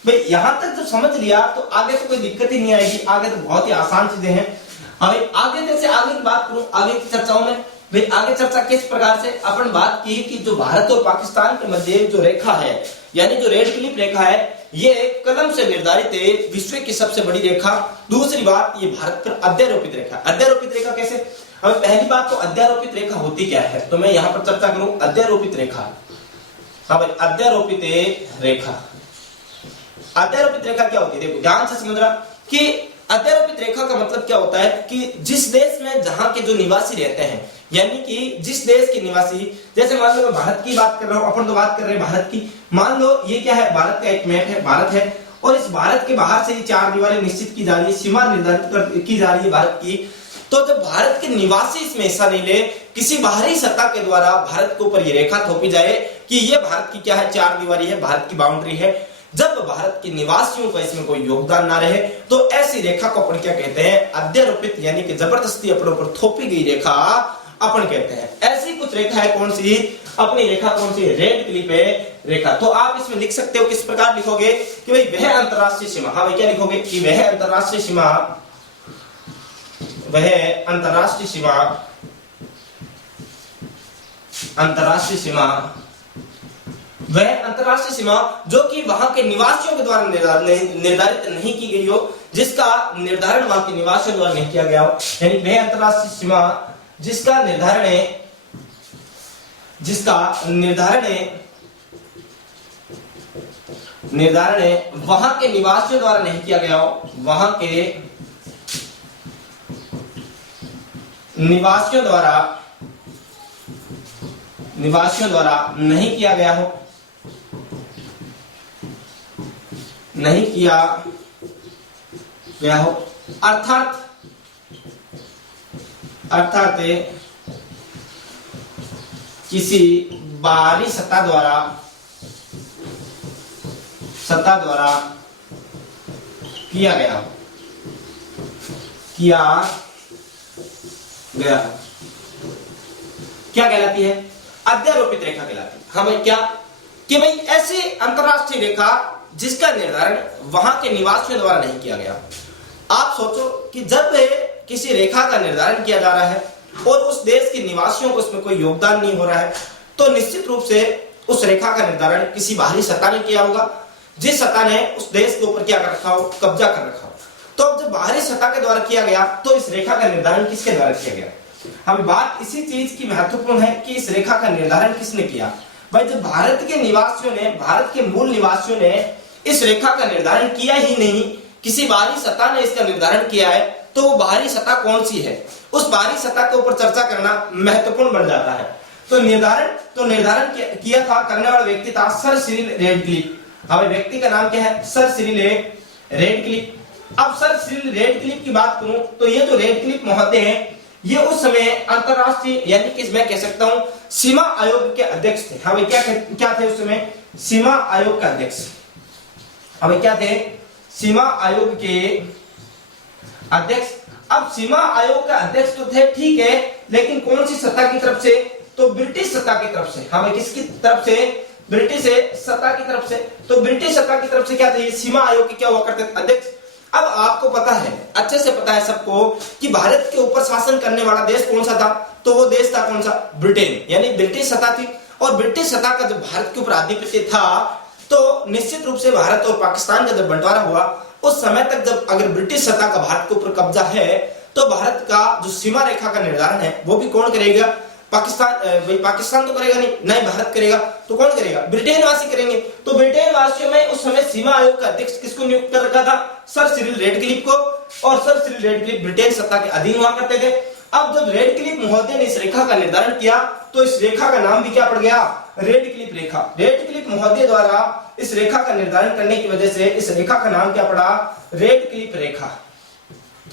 भाई। यहाँ तक जब समझ लिया तो आगे तो कोई दिक्कत ही नहीं आएगी, आगे तो बहुत ही आसान चीजें हैं। भाई आगे जैसे आगे की बात करूं, आगे की चर्चाओं में भाई आगे चर्चा किस प्रकार से अपन बात की कि जो भारत और पाकिस्तान के मध्य जो रेखा है, यानी जो रेड क्लिप रेखा है, ये कलम से निर्धारित है, विश्व की सबसे बड़ी रेखा। दूसरी बात, ये भारत पर अध्यारोपित रेखा। अध्यारोपित रेखा कैसे? अब पहली बात तो अध्यारोपित रेखा होती क्या है, तो मैं यहाँ पर चर्चा करूं अध्यारोपित रेखा। हाँ भाई, अध्यारोपित रेखा, अध्यारोपित रेखा क्या होती है? देखो ध्यान से समझ रहा कि अध्यारोपित रेखा का मतलब क्या होता है कि जिस देश में जहां के जो निवासी रहते हैं, यानी कि जिस देश के निवासी, जैसे मान लो मैं भारत की बात कर रहा हूं, अपन तो बात कर रहे हैं भारत की। मान लो ये क्या है? भारत का एक मैप है, भारत है, और इस भारत के बाहर से ये चार दीवारें निश्चित की जा रही है, सीमा निर्धारित की जा रही है भारत की। तो जब भारत के निवासी इसमें हिस्सा नहीं ले, किसी बाहरी सत्ता के द्वारा भारत के ऊपर ये रेखा थोपी जाए कि ये भारत की क्या है? चार दीवारी है, भारत की बाउंड्री है। जब भारत के निवासियों का इसमें कोई योगदान ना रहे, तो ऐसी रेखा को अपन क्या कहते हैं? अध्यारोपित, यानी कि जबरदस्ती अपने ऊपर थोपी गई रेखा अपन कहते हैं। ऐसी कुछ रेखा है, कौन सी? अपनी रेखा कौन सी? रेड क्लिप रेखा। तो आप इसमें लिख सकते हो, किस प्रकार लिखोगे कि भाई वह अंतरराष्ट्रीय सीमा। हाँ भाई, क्या लिखोगे कि वह अंतरराष्ट्रीय सीमा, वह अंतरराष्ट्रीय सीमा, अंतरराष्ट्रीय सीमा, वह अंतरराष्ट्रीय सीमा जो कि वहां के निवासियों के द्वारा निर्धारित नहीं की गई हो, जिसका निर्धारण वहां के निवासियों द्वारा नहीं किया गया हो, यानी वह अंतरराष्ट्रीय सीमा जिसका निर्धारण वहां के निवासियों द्वारा नहीं किया गया हो, वहां के निवासियों द्वारा नहीं किया गया हो, नहीं किया गया हो, अर्थात किसी बाहरी सत्ता द्वारा किया गया क्या कहलाती है? अध्यारोपित रेखा कहलाती है। हाँ भाई, क्या कि भाई ऐसी अंतरराष्ट्रीय रेखा जिसका निर्धारण वहां के निवासियों द्वारा नहीं किया गया। आप सोचो कि जब किसी रेखा का निर्धारण किया जा रहा है और उस देश के निवासियों को उसमें कोई योगदान नहीं हो रहा है, तो निश्चित रूप से उस रेखा का निर्धारण किसी बाहरी सत्ता ने किया होगा, जिस सत्ता ने उस देश के ऊपर क्या कर रखा हो? कब्जा कर रखा हो। तो अब जब बाहरी सत्ता के द्वारा किया गया, तो इस रेखा का निर्धारण किसके द्वारा किया गया? हमें बात इसी चीज की महत्वपूर्ण है कि इस रेखा का निर्धारण किसने किया? भाई जब भारत के निवासियों ने, भारत के मूल निवासियों ने इस रेखा का निर्धारण किया ही नहीं, किसी बाहरी सत्ता ने इसका निर्धारण किया है, तो वो बाहरी सत्ता कौन सी है? उस बाहरी सत्ता के ऊपर चर्चा करना महत्वपूर्ण बन जाता है। तो निर्धारण किया था, करने वाला व्यक्ति था सर सिरिल रेडक्लिफ। अब व्यक्ति का नाम क्या है? Sir Cyril Radcliffe. अब सर सिरिल रेडक्लिफ की बात करूं तो ये जो रेडक्लिफ महोदय हैं, ये उस समय अंतरराष्ट्रीय, यानी कि मैं कह सकता हूं सीमा आयोग के अध्यक्ष थे। हाँ भाई, क्या थे उस समय? सीमा आयोग के अध्यक्ष। हाँ भाई, क्या थे? सीमा आयोग के अध्यक्ष। अब सीमा आयोग का अध्यक्ष तो थे, ठीक है, लेकिन कौन सी सत्ता की तरफ से? तो ब्रिटिश सत्ता की तरफ से, हाँ भाई किसकी तरफ से, ब्रिटिश सत्ता की तरफ से। तो ब्रिटिश सत्ता की तरफ से क्या था, सीमा आयोग के क्या हुआ करते थे, अध्यक्ष। अब आपको पता है, अच्छे से पता है सबको कि भारत के ऊपर शासन करने वाला देश कौन सा था, तो वो देश था कौन सा, ब्रिटेन, यानी ब्रिटिश सत्ता थी। और ब्रिटिश सत्ता का जब भारत के ऊपर आधिपत्य था तो निश्चित रूप से भारत और पाकिस्तान का जब बंटवारा हुआ उस समय तक जब अगर ब्रिटिश सत्ता का भारत के ऊपर कब्जा है तो भारत का जो सीमा रेखा का निर्धारण है वो भी कौन करेगा, पाकिस्तान तो करेगा नहीं भारत करेगा, तो कौन करेगा, ब्रिटेन वासी करेंगे। तो ब्रिटेन वासियों में उस समय सीमा आयोग का अध्यक्ष किसको नियुक्त कर रखा था, सर सिरिल रेडक्लिफ को। और सर सिरिल रेडक्लिफ ब्रिटेन सत्ता के अधीन हुआ करते थे। अब जब रेडक्लिफ महोदय ने इस रेखा का निर्धारण किया तो इस रेखा का नाम भी क्या पड़ गया, रेडक्लिफ रेखा। रेडक्लिफ महोदय द्वारा इस रेखा का निर्धारण करने की वजह से इस रेखा का नाम क्या पड़ा, रेडक्लिफ रेखा।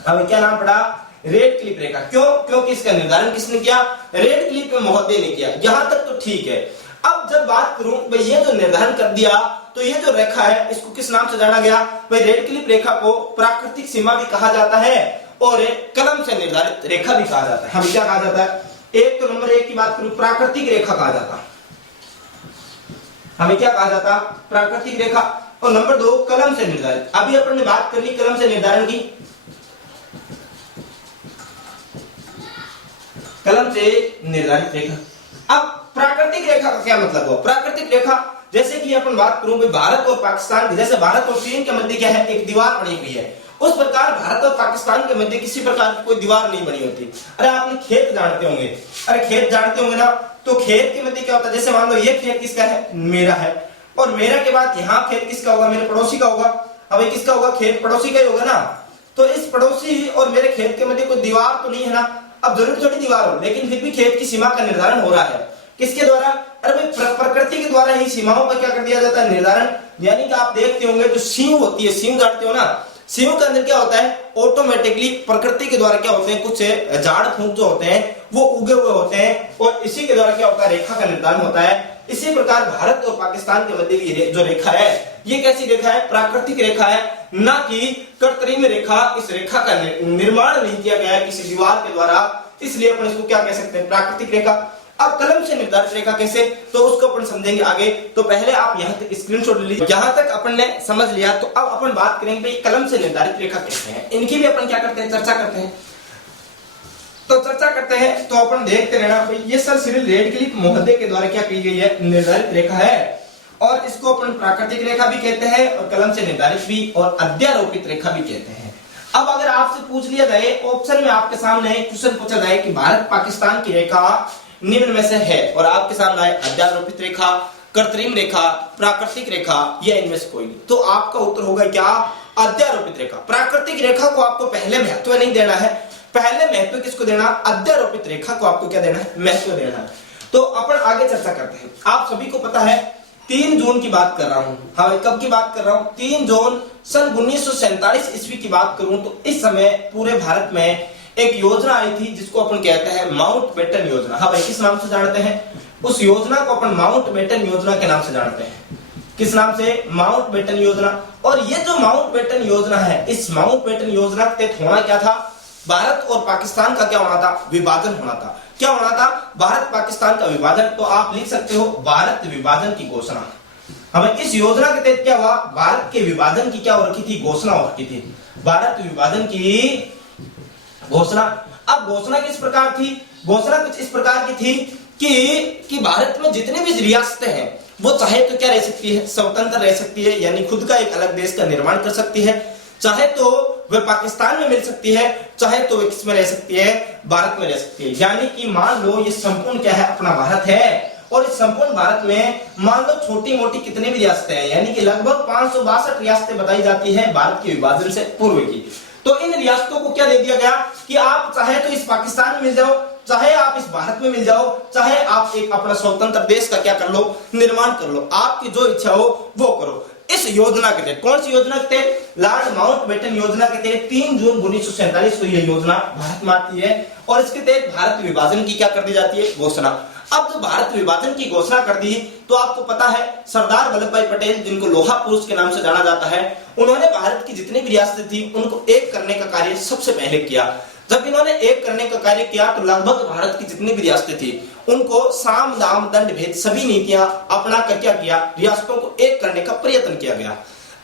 अब क्या नाम पड़ा, रेडक्लिफ रेखा। क्यों, क्योंकि इसका निर्धारण किसने किया, रेडक्लिफ महोदय ने किया। यहां तक तो ठीक है। अब जब बात करूं भाई ये जो निर्धारण कर दिया तो ये जो रेखा है इसको किस नाम से जाना गया, भाई रेडक्लिफ रेखा को प्राकृतिक सीमा भी कहा जाता है और कलम से निर्धारित रेखा भी कहा जाता है। हम क्या कहा जाता है, एक तो नंबर 1 की बात करूं प्राकृतिक रेखा कहा जाता, हमें क्या कहा जाता, प्राकृतिक रेखा। और नंबर 2 कलम से निर्धारित। अभी अपन ने बात कर ली कलम से निर्धारण की, कलम से निर्धारित रेखा। अब प्राकृतिक रेखा का क्या मतलब हुआ, प्राकृतिक रेखा जैसे कि अपन बात करूं भाई भारत और पाकिस्तान की, जैसे भारत और चीन के मध्य क्या है, एक दीवार बनी हुई है, उस प्रकार भारत और पाकिस्तान के मध्य किसी प्रकार की कोई दीवार नहीं बनी होती। अरे आपने खेत जानते होंगे, अरे खेत जानते होंगे ना, तो खेत के मध्य क्या होता है, जैसे मान लो ये खेत किसका है, मेरा है, और मेरा के बाद यहाँ खेत किसका होगा, मेरे पड़ोसी का होगा। अब किसका होगा, खेत पड़ोसी का ही होगा ना। तो इस पड़ोसी और मेरे खेत के मध्य कोई दीवार तो नहीं है ना, अब जरूर थोड़ी दीवार हो, लेकिन फिर भी खेत की सीमा का निर्धारण हो रहा है किसके द्वारा, अरे भाई प्रकृति के द्वारा ही सीमाओं का क्या कर दिया जाता है, निर्धारण। यानी कि आप देखते होंगे जो सींग होती है, सींग काटते हो ना, सींग के अंदर क्या होता है, ऑटोमेटिकली प्रकृति के द्वारा क्या होते हैं, कुछ झाड़ फूंक जो होते हैं वो उगे हुए होते हैं और इसी के द्वारा क्या होता है, रेखा का निर्धारण होता है। इसी प्रकार भारत और पाकिस्तान के मध्य की जो रेखा है ये कैसी रेखा है, प्राकृतिक रेखा है, ना कि कृत्रिम रेखा। इस रेखा का निर्माण नहीं किया गया है किसी दीवार के द्वारा, इसलिए अपन इसको क्या कह सकते हैं, प्राकृतिक रेखा। अब कलम से निर्धारित रेखा कैसे, तो उसको अपन समझेंगे आगे। तो पहले आप यहाँ तक स्क्रीनशॉट ले लीजिए, यहाँ तक अपन ने समझ लिया। तो अब अपन बात करेंगे भाई कलम से निर्धारित रेखा कैसे है, इनकी भी अपन क्या करते हैं, चर्चा करते हैं। तो चर्चा करते हैं तो अपन देखते रहना भाई, ये सर सिरिल रेडक्लिफ महोदय के द्वारा क्या की गई है, निर्धारित रेखा है, और इसको अपन प्राकृतिक रेखा भी कहते हैं और कलम से निर्धारित भी और अध्यारोपित रेखा भी कहते हैं। अब अगर आपसे पूछ लिया जाए, ऑप्शन में आपके सामने क्वेश्चन पूछा जाए कि भारत पाकिस्तान की रेखा निम्न में से है, और आपके सामने आए अध्यारोपित रेखा, कृत्रिम रेखा, प्राकृतिक रेखा, या इनमें से कोई नहीं, तो आपका उत्तर होगा क्या, अध्यारोपित रेखा। प्राकृतिक रेखा को आपको पहले महत्व नहीं देना है, पहले महत्व किसको देना, अध्यारोपित रेखा को आपको क्या देना है, महत्व देना है। तो अपन आगे चर्चा करते हैं। आप सभी को पता है 3 जून की बात कर रहा हूं, हाँ कब की बात कर रहा हूं, 3 जून सन 1947 ईस्वी की बात करूं तो इस समय पूरे भारत में एक योजना आई थी जिसको अपन कहते हैं माउंटबेटन योजना। हाँ भाई किस नाम से जानते हैं, उस योजना को अपन माउंटबेटन योजना के नाम से जानते हैं। किस नाम से, माउंटबेटन योजना। और ये जो माउंटबेटन योजना है, इस माउंटबेटन योजना के तहत होना क्या था, भारत और पाकिस्तान का क्या होना था, विभाजन होना था। क्या होना था, भारत पाकिस्तान का विभाजन। तो आप लिख सकते हो भारत विभाजन की घोषणा। हमें इस योजना के तहत क्या हुआ, भारत के विभाजन की क्या हो रखी थी, घोषणा हो रखी थी, भारत विभाजन की घोषणा। अब घोषणा किस प्रकार थी, घोषणा कुछ इस प्रकार की थी कि भारत में जितने भी रियासतें हैं वो चाहे तो क्या रह सकती है, स्वतंत्र रह सकती है, यानी खुद का एक अलग देश का निर्माण कर सकती है। चाहे तो वह पाकिस्तान में मिल सकती है, चाहे तो वह किसमें रह सकती है, भारत में रह सकती है। यानी कि मान लो ये संपूर्ण क्या है, अपना भारत है, और इस संपूर्ण भारत में मान लो छोटी मोटी कितने भी रियासतें हैं, यानी कि लगभग 562 रियासतें बताई जाती हैं भारत के विभाजन से पूर्व की। तो इन रियासतों को क्या दे दिया गया कि आप चाहे तो इस पाकिस्तान में मिल जाओ, चाहे आप इस भारत में मिल जाओ, चाहे आप एक अपना स्वतंत्र देश का क्या कर लो, निर्माण कर लो, आपकी जो इच्छा हो वो करो। इस योजना के तहत, कौन सी योजना के तहत, लॉर्ड माउंटबेटन योजना के तहत 3 जून 1947 को यह योजना भारत में आती है, और इसके तहत भारत विभाजन की क्या कर दी जाती है, घोषणा। अब जो भारत विभाजन की घोषणा कर दी तो आपको पता है सरदार वल्लभ भाई पटेल, जिनको लोहा पुरुष के नाम से जाना जाता है, उन्होंने भारत की जितनी भी रियासतें थी उनको एक करने का कार्य सबसे पहले किया। जब इन्होंने एक करने का कार्य किया तो लगभग भारत की जितनी भी रियासतें थी उनको साम दाम दंड भेद सभी नीतियां अपना कर क्या किया, रियासतों को एक करने का प्रयत्न किया गया।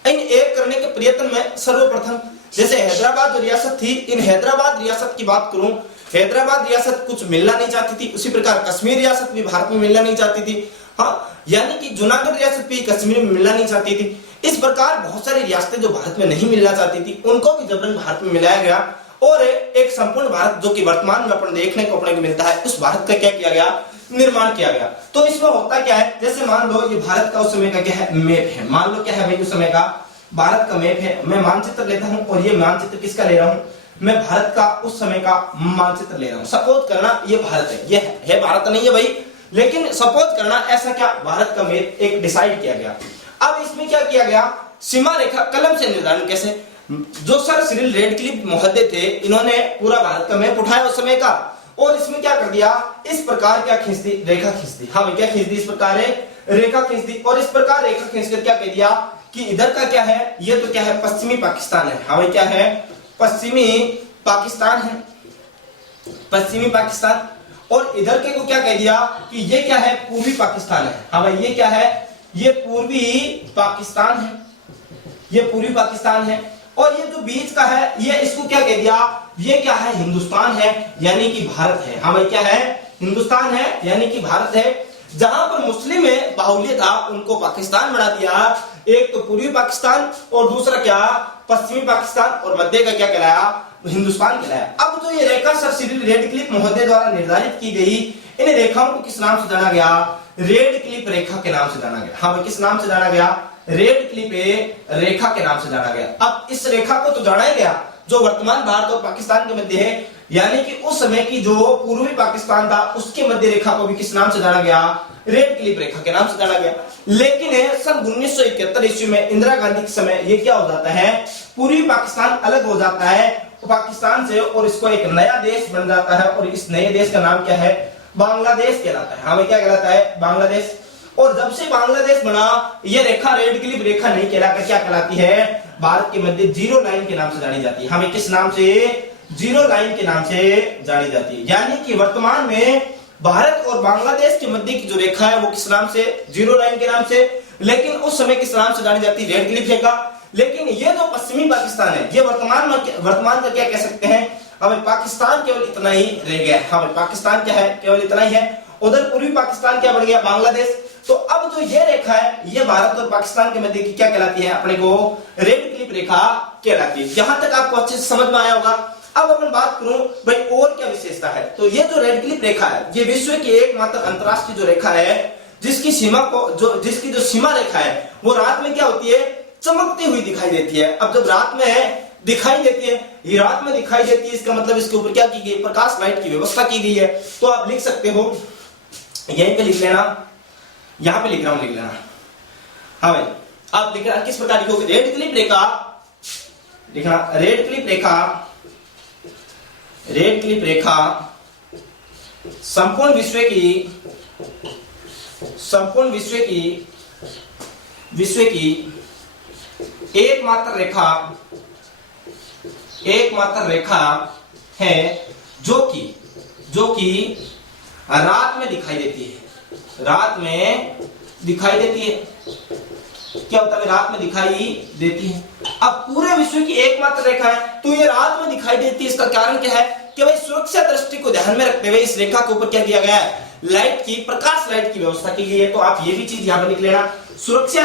इन एक करने के प्रयत्न में सर्वप्रथम जैसे हैदराबाद रियासत थी, इन हैदराबाद रियासत की बात करूं, हैदराबाद रियासत कुछ मिलना नहीं चाहती थी, उसी प्रकार कश्मीर रियासत भी भारत में मिलना नहीं चाहती थी। हाँ, यानी कि जूनागढ़ रियासत भी कश्मीर में मिलना नहीं चाहती थी। इस प्रकार बहुत सारी रियासतें जो भारत में नहीं मिलना चाहती थी उनको भी जबरन भारत में मिलाया गया और एक संपूर्ण भारत जो कि वर्तमान में अपन देखने को मिलता है उस भारत का क्या किया गया, निर्माण किया गया। तो इसमें होता क्या है, जैसे मान लो ये भारत का उस समय का क्या है, मैप है। मान लो क्या है भाई, उस समय का भारत का मैप है। मैं मानचित्र लेता हूं और ये मानचित्र किसका ले रहा हूं, मैं भारत का उस समय का मानचित्र ले रहा हूं। सपोज करना ये भारत है, ये है भारत नहीं है भाई, लेकिन सपोज करना ऐसा क्या भारत का मैप एक डिसाइड किया गया। अब इसमें क्या किया गया, सीमा रेखा कलम से निर्धारण कैसे, जो सर सिरिल रेडक्लिफ महोदय थे इन्होंने पूरा भारत का मैप उठाया उस समय का और इसमें क्या कर दिया, इस प्रकार क्या खींच दी, रेखा खींच दी। हाँ भाई, क्या खींच दी, इस प्रकार रेखा खींच दी और इस प्रकार रेखा खींचकर क्या कह दिया कि इधर का क्या है, ये तो क्या है पश्चिमी पाकिस्तान है। हाँ भाई, क्या है, पश्चिमी पाकिस्तान है, पश्चिमी पाकिस्तान। और इधर के को क्या कह दिया कि ये क्या है, पूर्वी पाकिस्तान है। हाँ भाई, ये क्या है, ये पूर्वी पाकिस्तान है, ये पूर्वी पाकिस्तान है। और ये जो बीच का है ये इसको क्या कह दिया, ये क्या है, हिंदुस्तान है यानी कि भारत है। हाँ भाई, क्या है, हिंदुस्तान है यानी कि भारत है। जहां पर मुस्लिम बाहुल्य था उनको पाकिस्तान बना दिया, एक तो पूर्वी पाकिस्तान और दूसरा क्या पश्चिमी पाकिस्तान और मध्य का क्या कहलाया, हिंदुस्तान कहलाया। अब जो ये रेखा सर सिरिल रेडक्लिफ महोदय द्वारा निर्धारित की गई, इन रेखाओं को किस नाम से जाना गया, रेडक्लिफ रेखा के नाम से जाना गया। हाँ भाई, किस नाम से जाना गया, रेडक्लिफ रेखा के नाम से जाना गया। अब इस रेखा को तो जाना ही गया जो वर्तमान भारत और पाकिस्तान के मध्य है, यानी कि उस समय की जो पूर्वी पाकिस्तान था उसके मध्य रेखा को भी किस नाम से जाना गया, रेडक्लिफ रेखा के नाम से जाना गया। लेकिन सन 1971 ईस्वी में इंदिरा गांधी के समय ये क्या हो जाता है, पूर्वी पाकिस्तान अलग हो जाता है पाकिस्तान से और इसको एक नया देश बन जाता है और इस नए देश का नाम क्या है, बांग्लादेश कहलाता है। हमें क्या कहलाता है, बांग्लादेश। और जब से बांग्लादेश बना ये रेखा रेडक्लिफ रेखा नहीं कहलाकर क्या कहलाती है, भारत के मध्य जीरो लाइन के नाम से जानी जाती है। हमें किस नाम से, जीरो लाइन के नाम से जानी जाती है। यानी कि वर्तमान में भारत और बांग्लादेश के मध्य की जो रेखा है वो किस नाम से, जीरो लाइन के नाम से, लेकिन उस समय किस नाम से जानी जाती है, रेडक्लिफ रेखा। लेकिन ये जो पश्चिमी पाकिस्तान है ये वर्तमान का क्या कह सकते हैं, हमें पाकिस्तान केवल इतना ही रह गया। हमें पाकिस्तान क्या है, केवल इतना ही है। उधर पूर्वी पाकिस्तान क्या बन गया, बांग्लादेश। तो अब जो ये रेखा है ये भारत और पाकिस्तान के मध्य की क्या कहलाती है, अपने को रेडक्लिफ रेखा कहलाती है। यहां तक आपको अच्छे से समझ में आया होगा। अब अपन बात करूं भाई और क्या विशेषता है, तो ये जो रेडक्लिफ रेखा है ये विश्व की एकमात्र अंतरराष्ट्रीय जो रेखा है जिसकी जो सीमा रेखा है वो रात में क्या होती है, चमकती हुई दिखाई देती है। अब जब रात में दिखाई देती है, ये रात में दिखाई देती है, इसका मतलब इसके ऊपर क्या की गई, प्रकाश लाइट की व्यवस्था की गई है। तो आप लिख सकते हो, यहीं पे लिख लेना, यहां पे लिख रहा हूं, लिख लेना। हाँ भाई, आप लिख रहा किस प्रकार लिखोगे, रेडक्लिफ रेखा लिखना, रेडक्लिफ रेखा, रेडक्लिफ रेखा संपूर्ण विश्व की एकमात्र रेखा है जो कि रात में दिखाई देती है, रात में दिखाई देती है। क्या होता है, रात में दिखाई देती है। अब पूरे विश्व की एकमात्र रेखा है तो ये रात में दिखाई देती है। इसका कारण क्या है कि भाई सुरक्षा दृष्टि को ध्यान में रखते हुए इस रेखा के ऊपर क्या किया गया है, लाइट की, प्रकाश लाइट की व्यवस्था की गई है। तो आप ये भी चीज यहां पर लिख लेना, सुरक्षा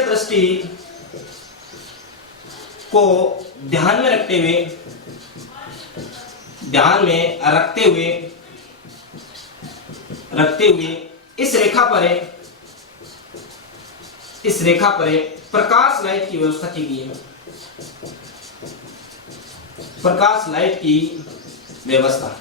दृष्टि को ध्यान में रखते हुए इस रेखा पर प्रकाश लाइट की व्यवस्था की गई है, प्रकाश लाइट की व्यवस्था।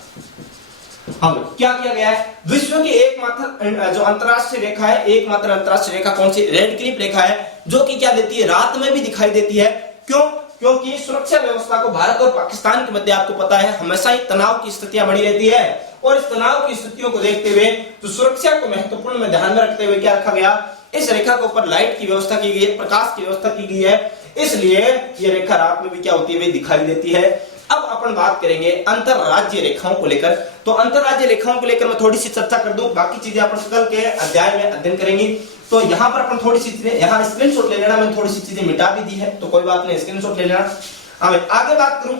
हम क्या किया गया है, विश्व की एकमात्र जो अंतरराष्ट्रीय रेखा है, एकमात्र अंतरराष्ट्रीय रेखा कौन सी, रेडक्लिफ रेखा है, जो कि क्या देती है, रात में भी दिखाई देती है। क्यों, क्योंकि सुरक्षा व्यवस्था को भारत और पाकिस्तान के मध्य आपको पता है हमेशा ही तनाव की स्थितियां बनी रहती है और इस तनाव की स्थितियों को देखते हुए तो सुरक्षा को महत्वपूर्ण में ध्यान में रखते हुए क्या रखा गया, इस रेखा के ऊपर लाइट की व्यवस्था की गई है, प्रकाश की व्यवस्था की गई है। इसलिए ये रेखा रात में भी क्या होती है भाई, दिखाई देती है। अब अपन बात करेंगे अंतरराज्य रेखाओं को लेकर। तो अंतरराज्य रेखाओं को लेकर मैं थोड़ी सी चर्चा कर दूं, बाकी चीजें अपन कल के अध्याय में अध्ययन करेंगे। तो यहाँ पर अपन थोड़ी सी चीजें, यहाँ स्क्रीनशॉट ले लेना, मैंने थोड़ी सी चीजें मिटा भी दी है, तो कोई बात नहीं, स्क्रीनशॉट ले लेना। आगे बात करूं,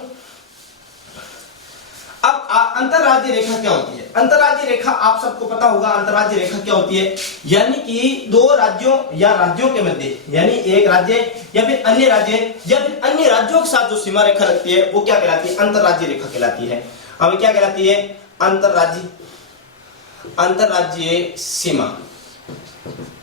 अब अंतरराज्य रेखा क्या होती है? अंतरराज्य रेखा आप सबको पता होगा, अंतरराज्य रेखा क्या होती है, यानी कि दो राज्यों या राज्यों के मध्य, यानी एक राज्य या फिर अन्य राज्य या फिर अन्य राज्यों के साथ जो सीमा रेखा लगती है वो क्या कहलाती है? अंतरराज्य रेखा कहलाती है। हमें क्या कहलाती है? अंतरराज्य सीमा,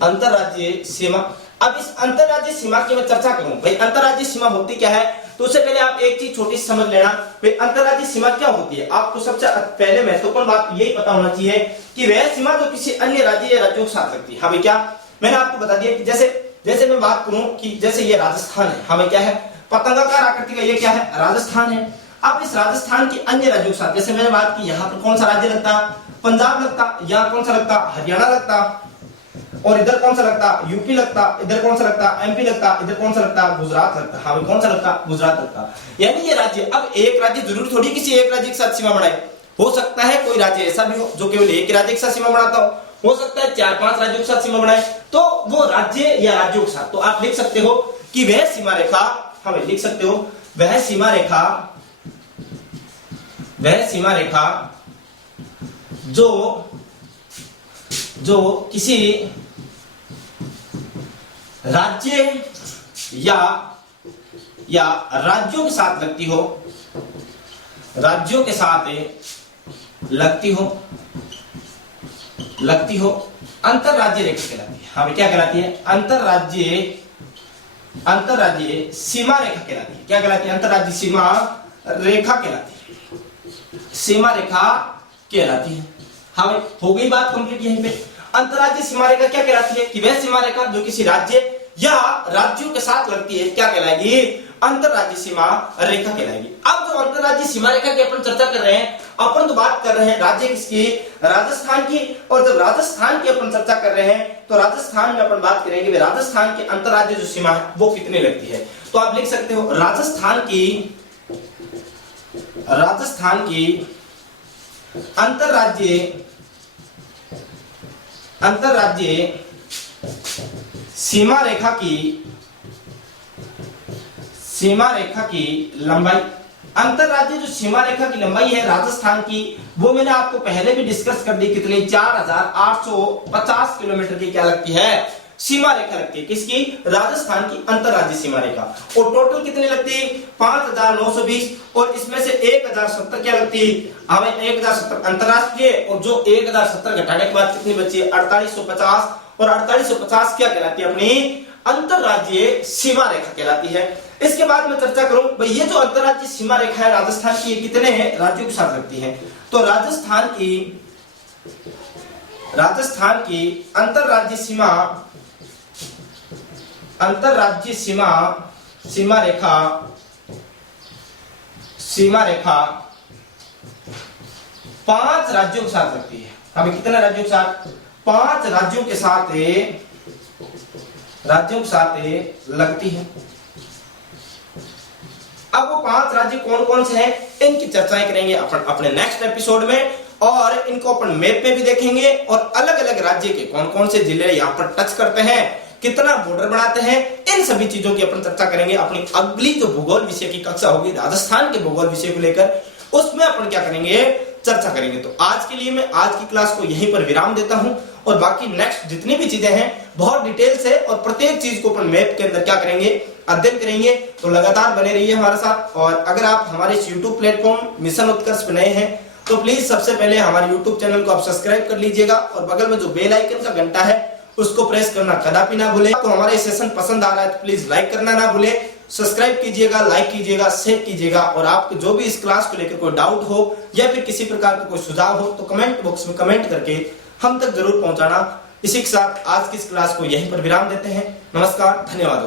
अंतरराज्य सीमा। अब इस अंतरराज्य सीमा की मैं चर्चा करूं, भाई अंतरराज्य सीमा होती क्या है, तो उससे पहले आप एक चीज छोटी सी समझ लेना, भाई अंतरराज्य सीमा क्या होती है। आपको सबसे पहले महत्वपूर्ण बात यही पता होना चाहिए कि वह सीमा जो किसी अन्य राज्य या राज्यों के साथ लगती है। हमें क्या, मैंने आपको बता दिया कि जैसे मैं बात करूं कि जैसे ये राजस्थान है, हमें क्या है, पतंगाकार आकृति का ये क्या है, राजस्थान है। अब इस राजस्थान के अन्य राज्यों के साथ, जैसे मैंने बात की, यहाँ पर कौन सा राज्य लगता, पंजाब लगता, यहाँ कौन सा लगता, हरियाणा लगता, और इधर कौन सा लगता, यूपी लगता, इधर कौन सा लगता, एमपी लगता, इधर कौन सा लगता, गुजरात लगता। हाँ, कौन सा लगता, गुजरात लगता। यानी ये राज्य, अब एक राज्य जरूर थोड़ी किसी एक राज्य के साथ सीमा बनाए, हो सकता है कोई राज्य ऐसा भी हो जो केवल एक राज्य के साथ सीमा बनाता हो सकता है 4-5 राज्यों के साथ सीमा बनाए, तो वो राज्य या राज्यों के साथ, तो आप लिख सकते हो कि वह सीमा रेखा, हमें लिख सकते हो वह सीमा रेखा जो किसी राज्य या राज्यों के साथ लगती हो, राज्यों के साथ लगती हो अंतरराज्य रेखा कहलाती है। हमें क्या कहलाती है? अंतरराज्य सीमा रेखा कहलाती है। क्या कहलाती है? अंतरराज्य सीमा रेखा कहलाती है, सीमा रेखा कहलाती है। हमें हो गई बात कंप्लीट यहीं पे। अंतरराज्य सीमा रेखा क्या कहलाती है कि वह सीमा रेखा जो किसी राज्य या राज्यों के साथ लगती है, क्या कहलाएगी? अंतरराज्य सीमा रेखा कहलाएगी। अब जो अंतरराज्य सीमा रेखा की अपन चर्चा कर रहे हैं, अपन तो बात कर रहे हैं राज्य किसकी, राजस्थान की। और जब राजस्थान की अपन चर्चा कर रहे हैं तो राजस्थान में अपन बात करेंगे राजस्थान की अंतरराज्य जो सीमा है वो कितनी लगती है। तो आप लिख सकते हो राजस्थान की अंतरराज्य सीमा रेखा की लंबाई, अंतरराज्य जो सीमा रेखा की लंबाई है राजस्थान की, वो मैंने आपको पहले भी डिस्कस कर दी, कितनी 4850 किलोमीटर की क्या लगती है, सीमा रेखा लगती है। किसकी? राजस्थान की अंतरराज्य सीमा रेखा। और टोटल कितनी लगती है? 5920, और इसमें से 1070 क्या लगती है, हमें 1070 अंतरराष्ट्रीय, और जो 1070 घटाने के बाद कितनी बची है? 4850, और 4850 क्या कहलाती है? अपनी अंतरराज्य सीमा रेखा कहलाती है। इसके बाद मैं चर्चा करूं भाई ये जो अंतरराज्य सीमा रेखा है राजस्थान की, ये कितने हैं राज्यों के साथ लगती है। तो राजस्थान की अंतरराज्य सीमा रेखा 5 राज्यों के साथ लगती है। अभी कितने राज्यों के साथ? 5 राज्यों के साथ लगती है। अब वो 5 राज्य कौन कौन से हैं, इनकी चर्चाएं करेंगे अपन अपने नेक्स्ट एपिसोड में, और इनको अपन मैप में भी देखेंगे, और अलग अलग राज्य के कौन कौन से जिले यहाँ पर टच करते हैं, कितना बॉर्डर बनाते हैं, इन सभी चीजों की अपन चर्चा करेंगे। अपनी अगली जो भूगोल विषय की कक्षा होगी राजस्थान के भूगोल विषय को लेकर, उसमें अपन क्या करेंगे, चर्चा करेंगे। तो आज के लिए मैं आज की क्लास को यहीं पर विराम देता हूं, और बाकी नेक्स्ट जितनी भी चीजें हैं बहुत डिटेल से, और प्रत्येक चीज को अपन मैप के अंदर क्या करेंगे, अध्ययन करेंगे। तो लगातार बने रहिए हमारे साथ। और अगर आप हमारे इस YouTube प्लेटफॉर्म मिशन उत्कर्ष पे नए हैं तो प्लीज सबसे पहले हमारे YouTube चैनल को आप सब्सक्राइब कर लीजिएगा, और बगल में जो बेल आइकन का घंटा है उसको प्रेस करना कदापि ना भूलें। तो हमारे सेशन पसंद आ रहा है तो प्लीज लाइक करना ना भूलें, सब्सक्राइब कीजिएगा, लाइक कीजिएगा, शेयर कीजिएगा। और आपको जो भी इस क्लास को लेकर कोई डाउट हो या फिर किसी प्रकार का कोई सुझाव हो तो कमेंट बॉक्स में कमेंट करके हम तक जरूर पहुंचाना। इसी के साथ आज की इस क्लास को यहीं पर विराम देते हैं। नमस्कार, धन्यवाद।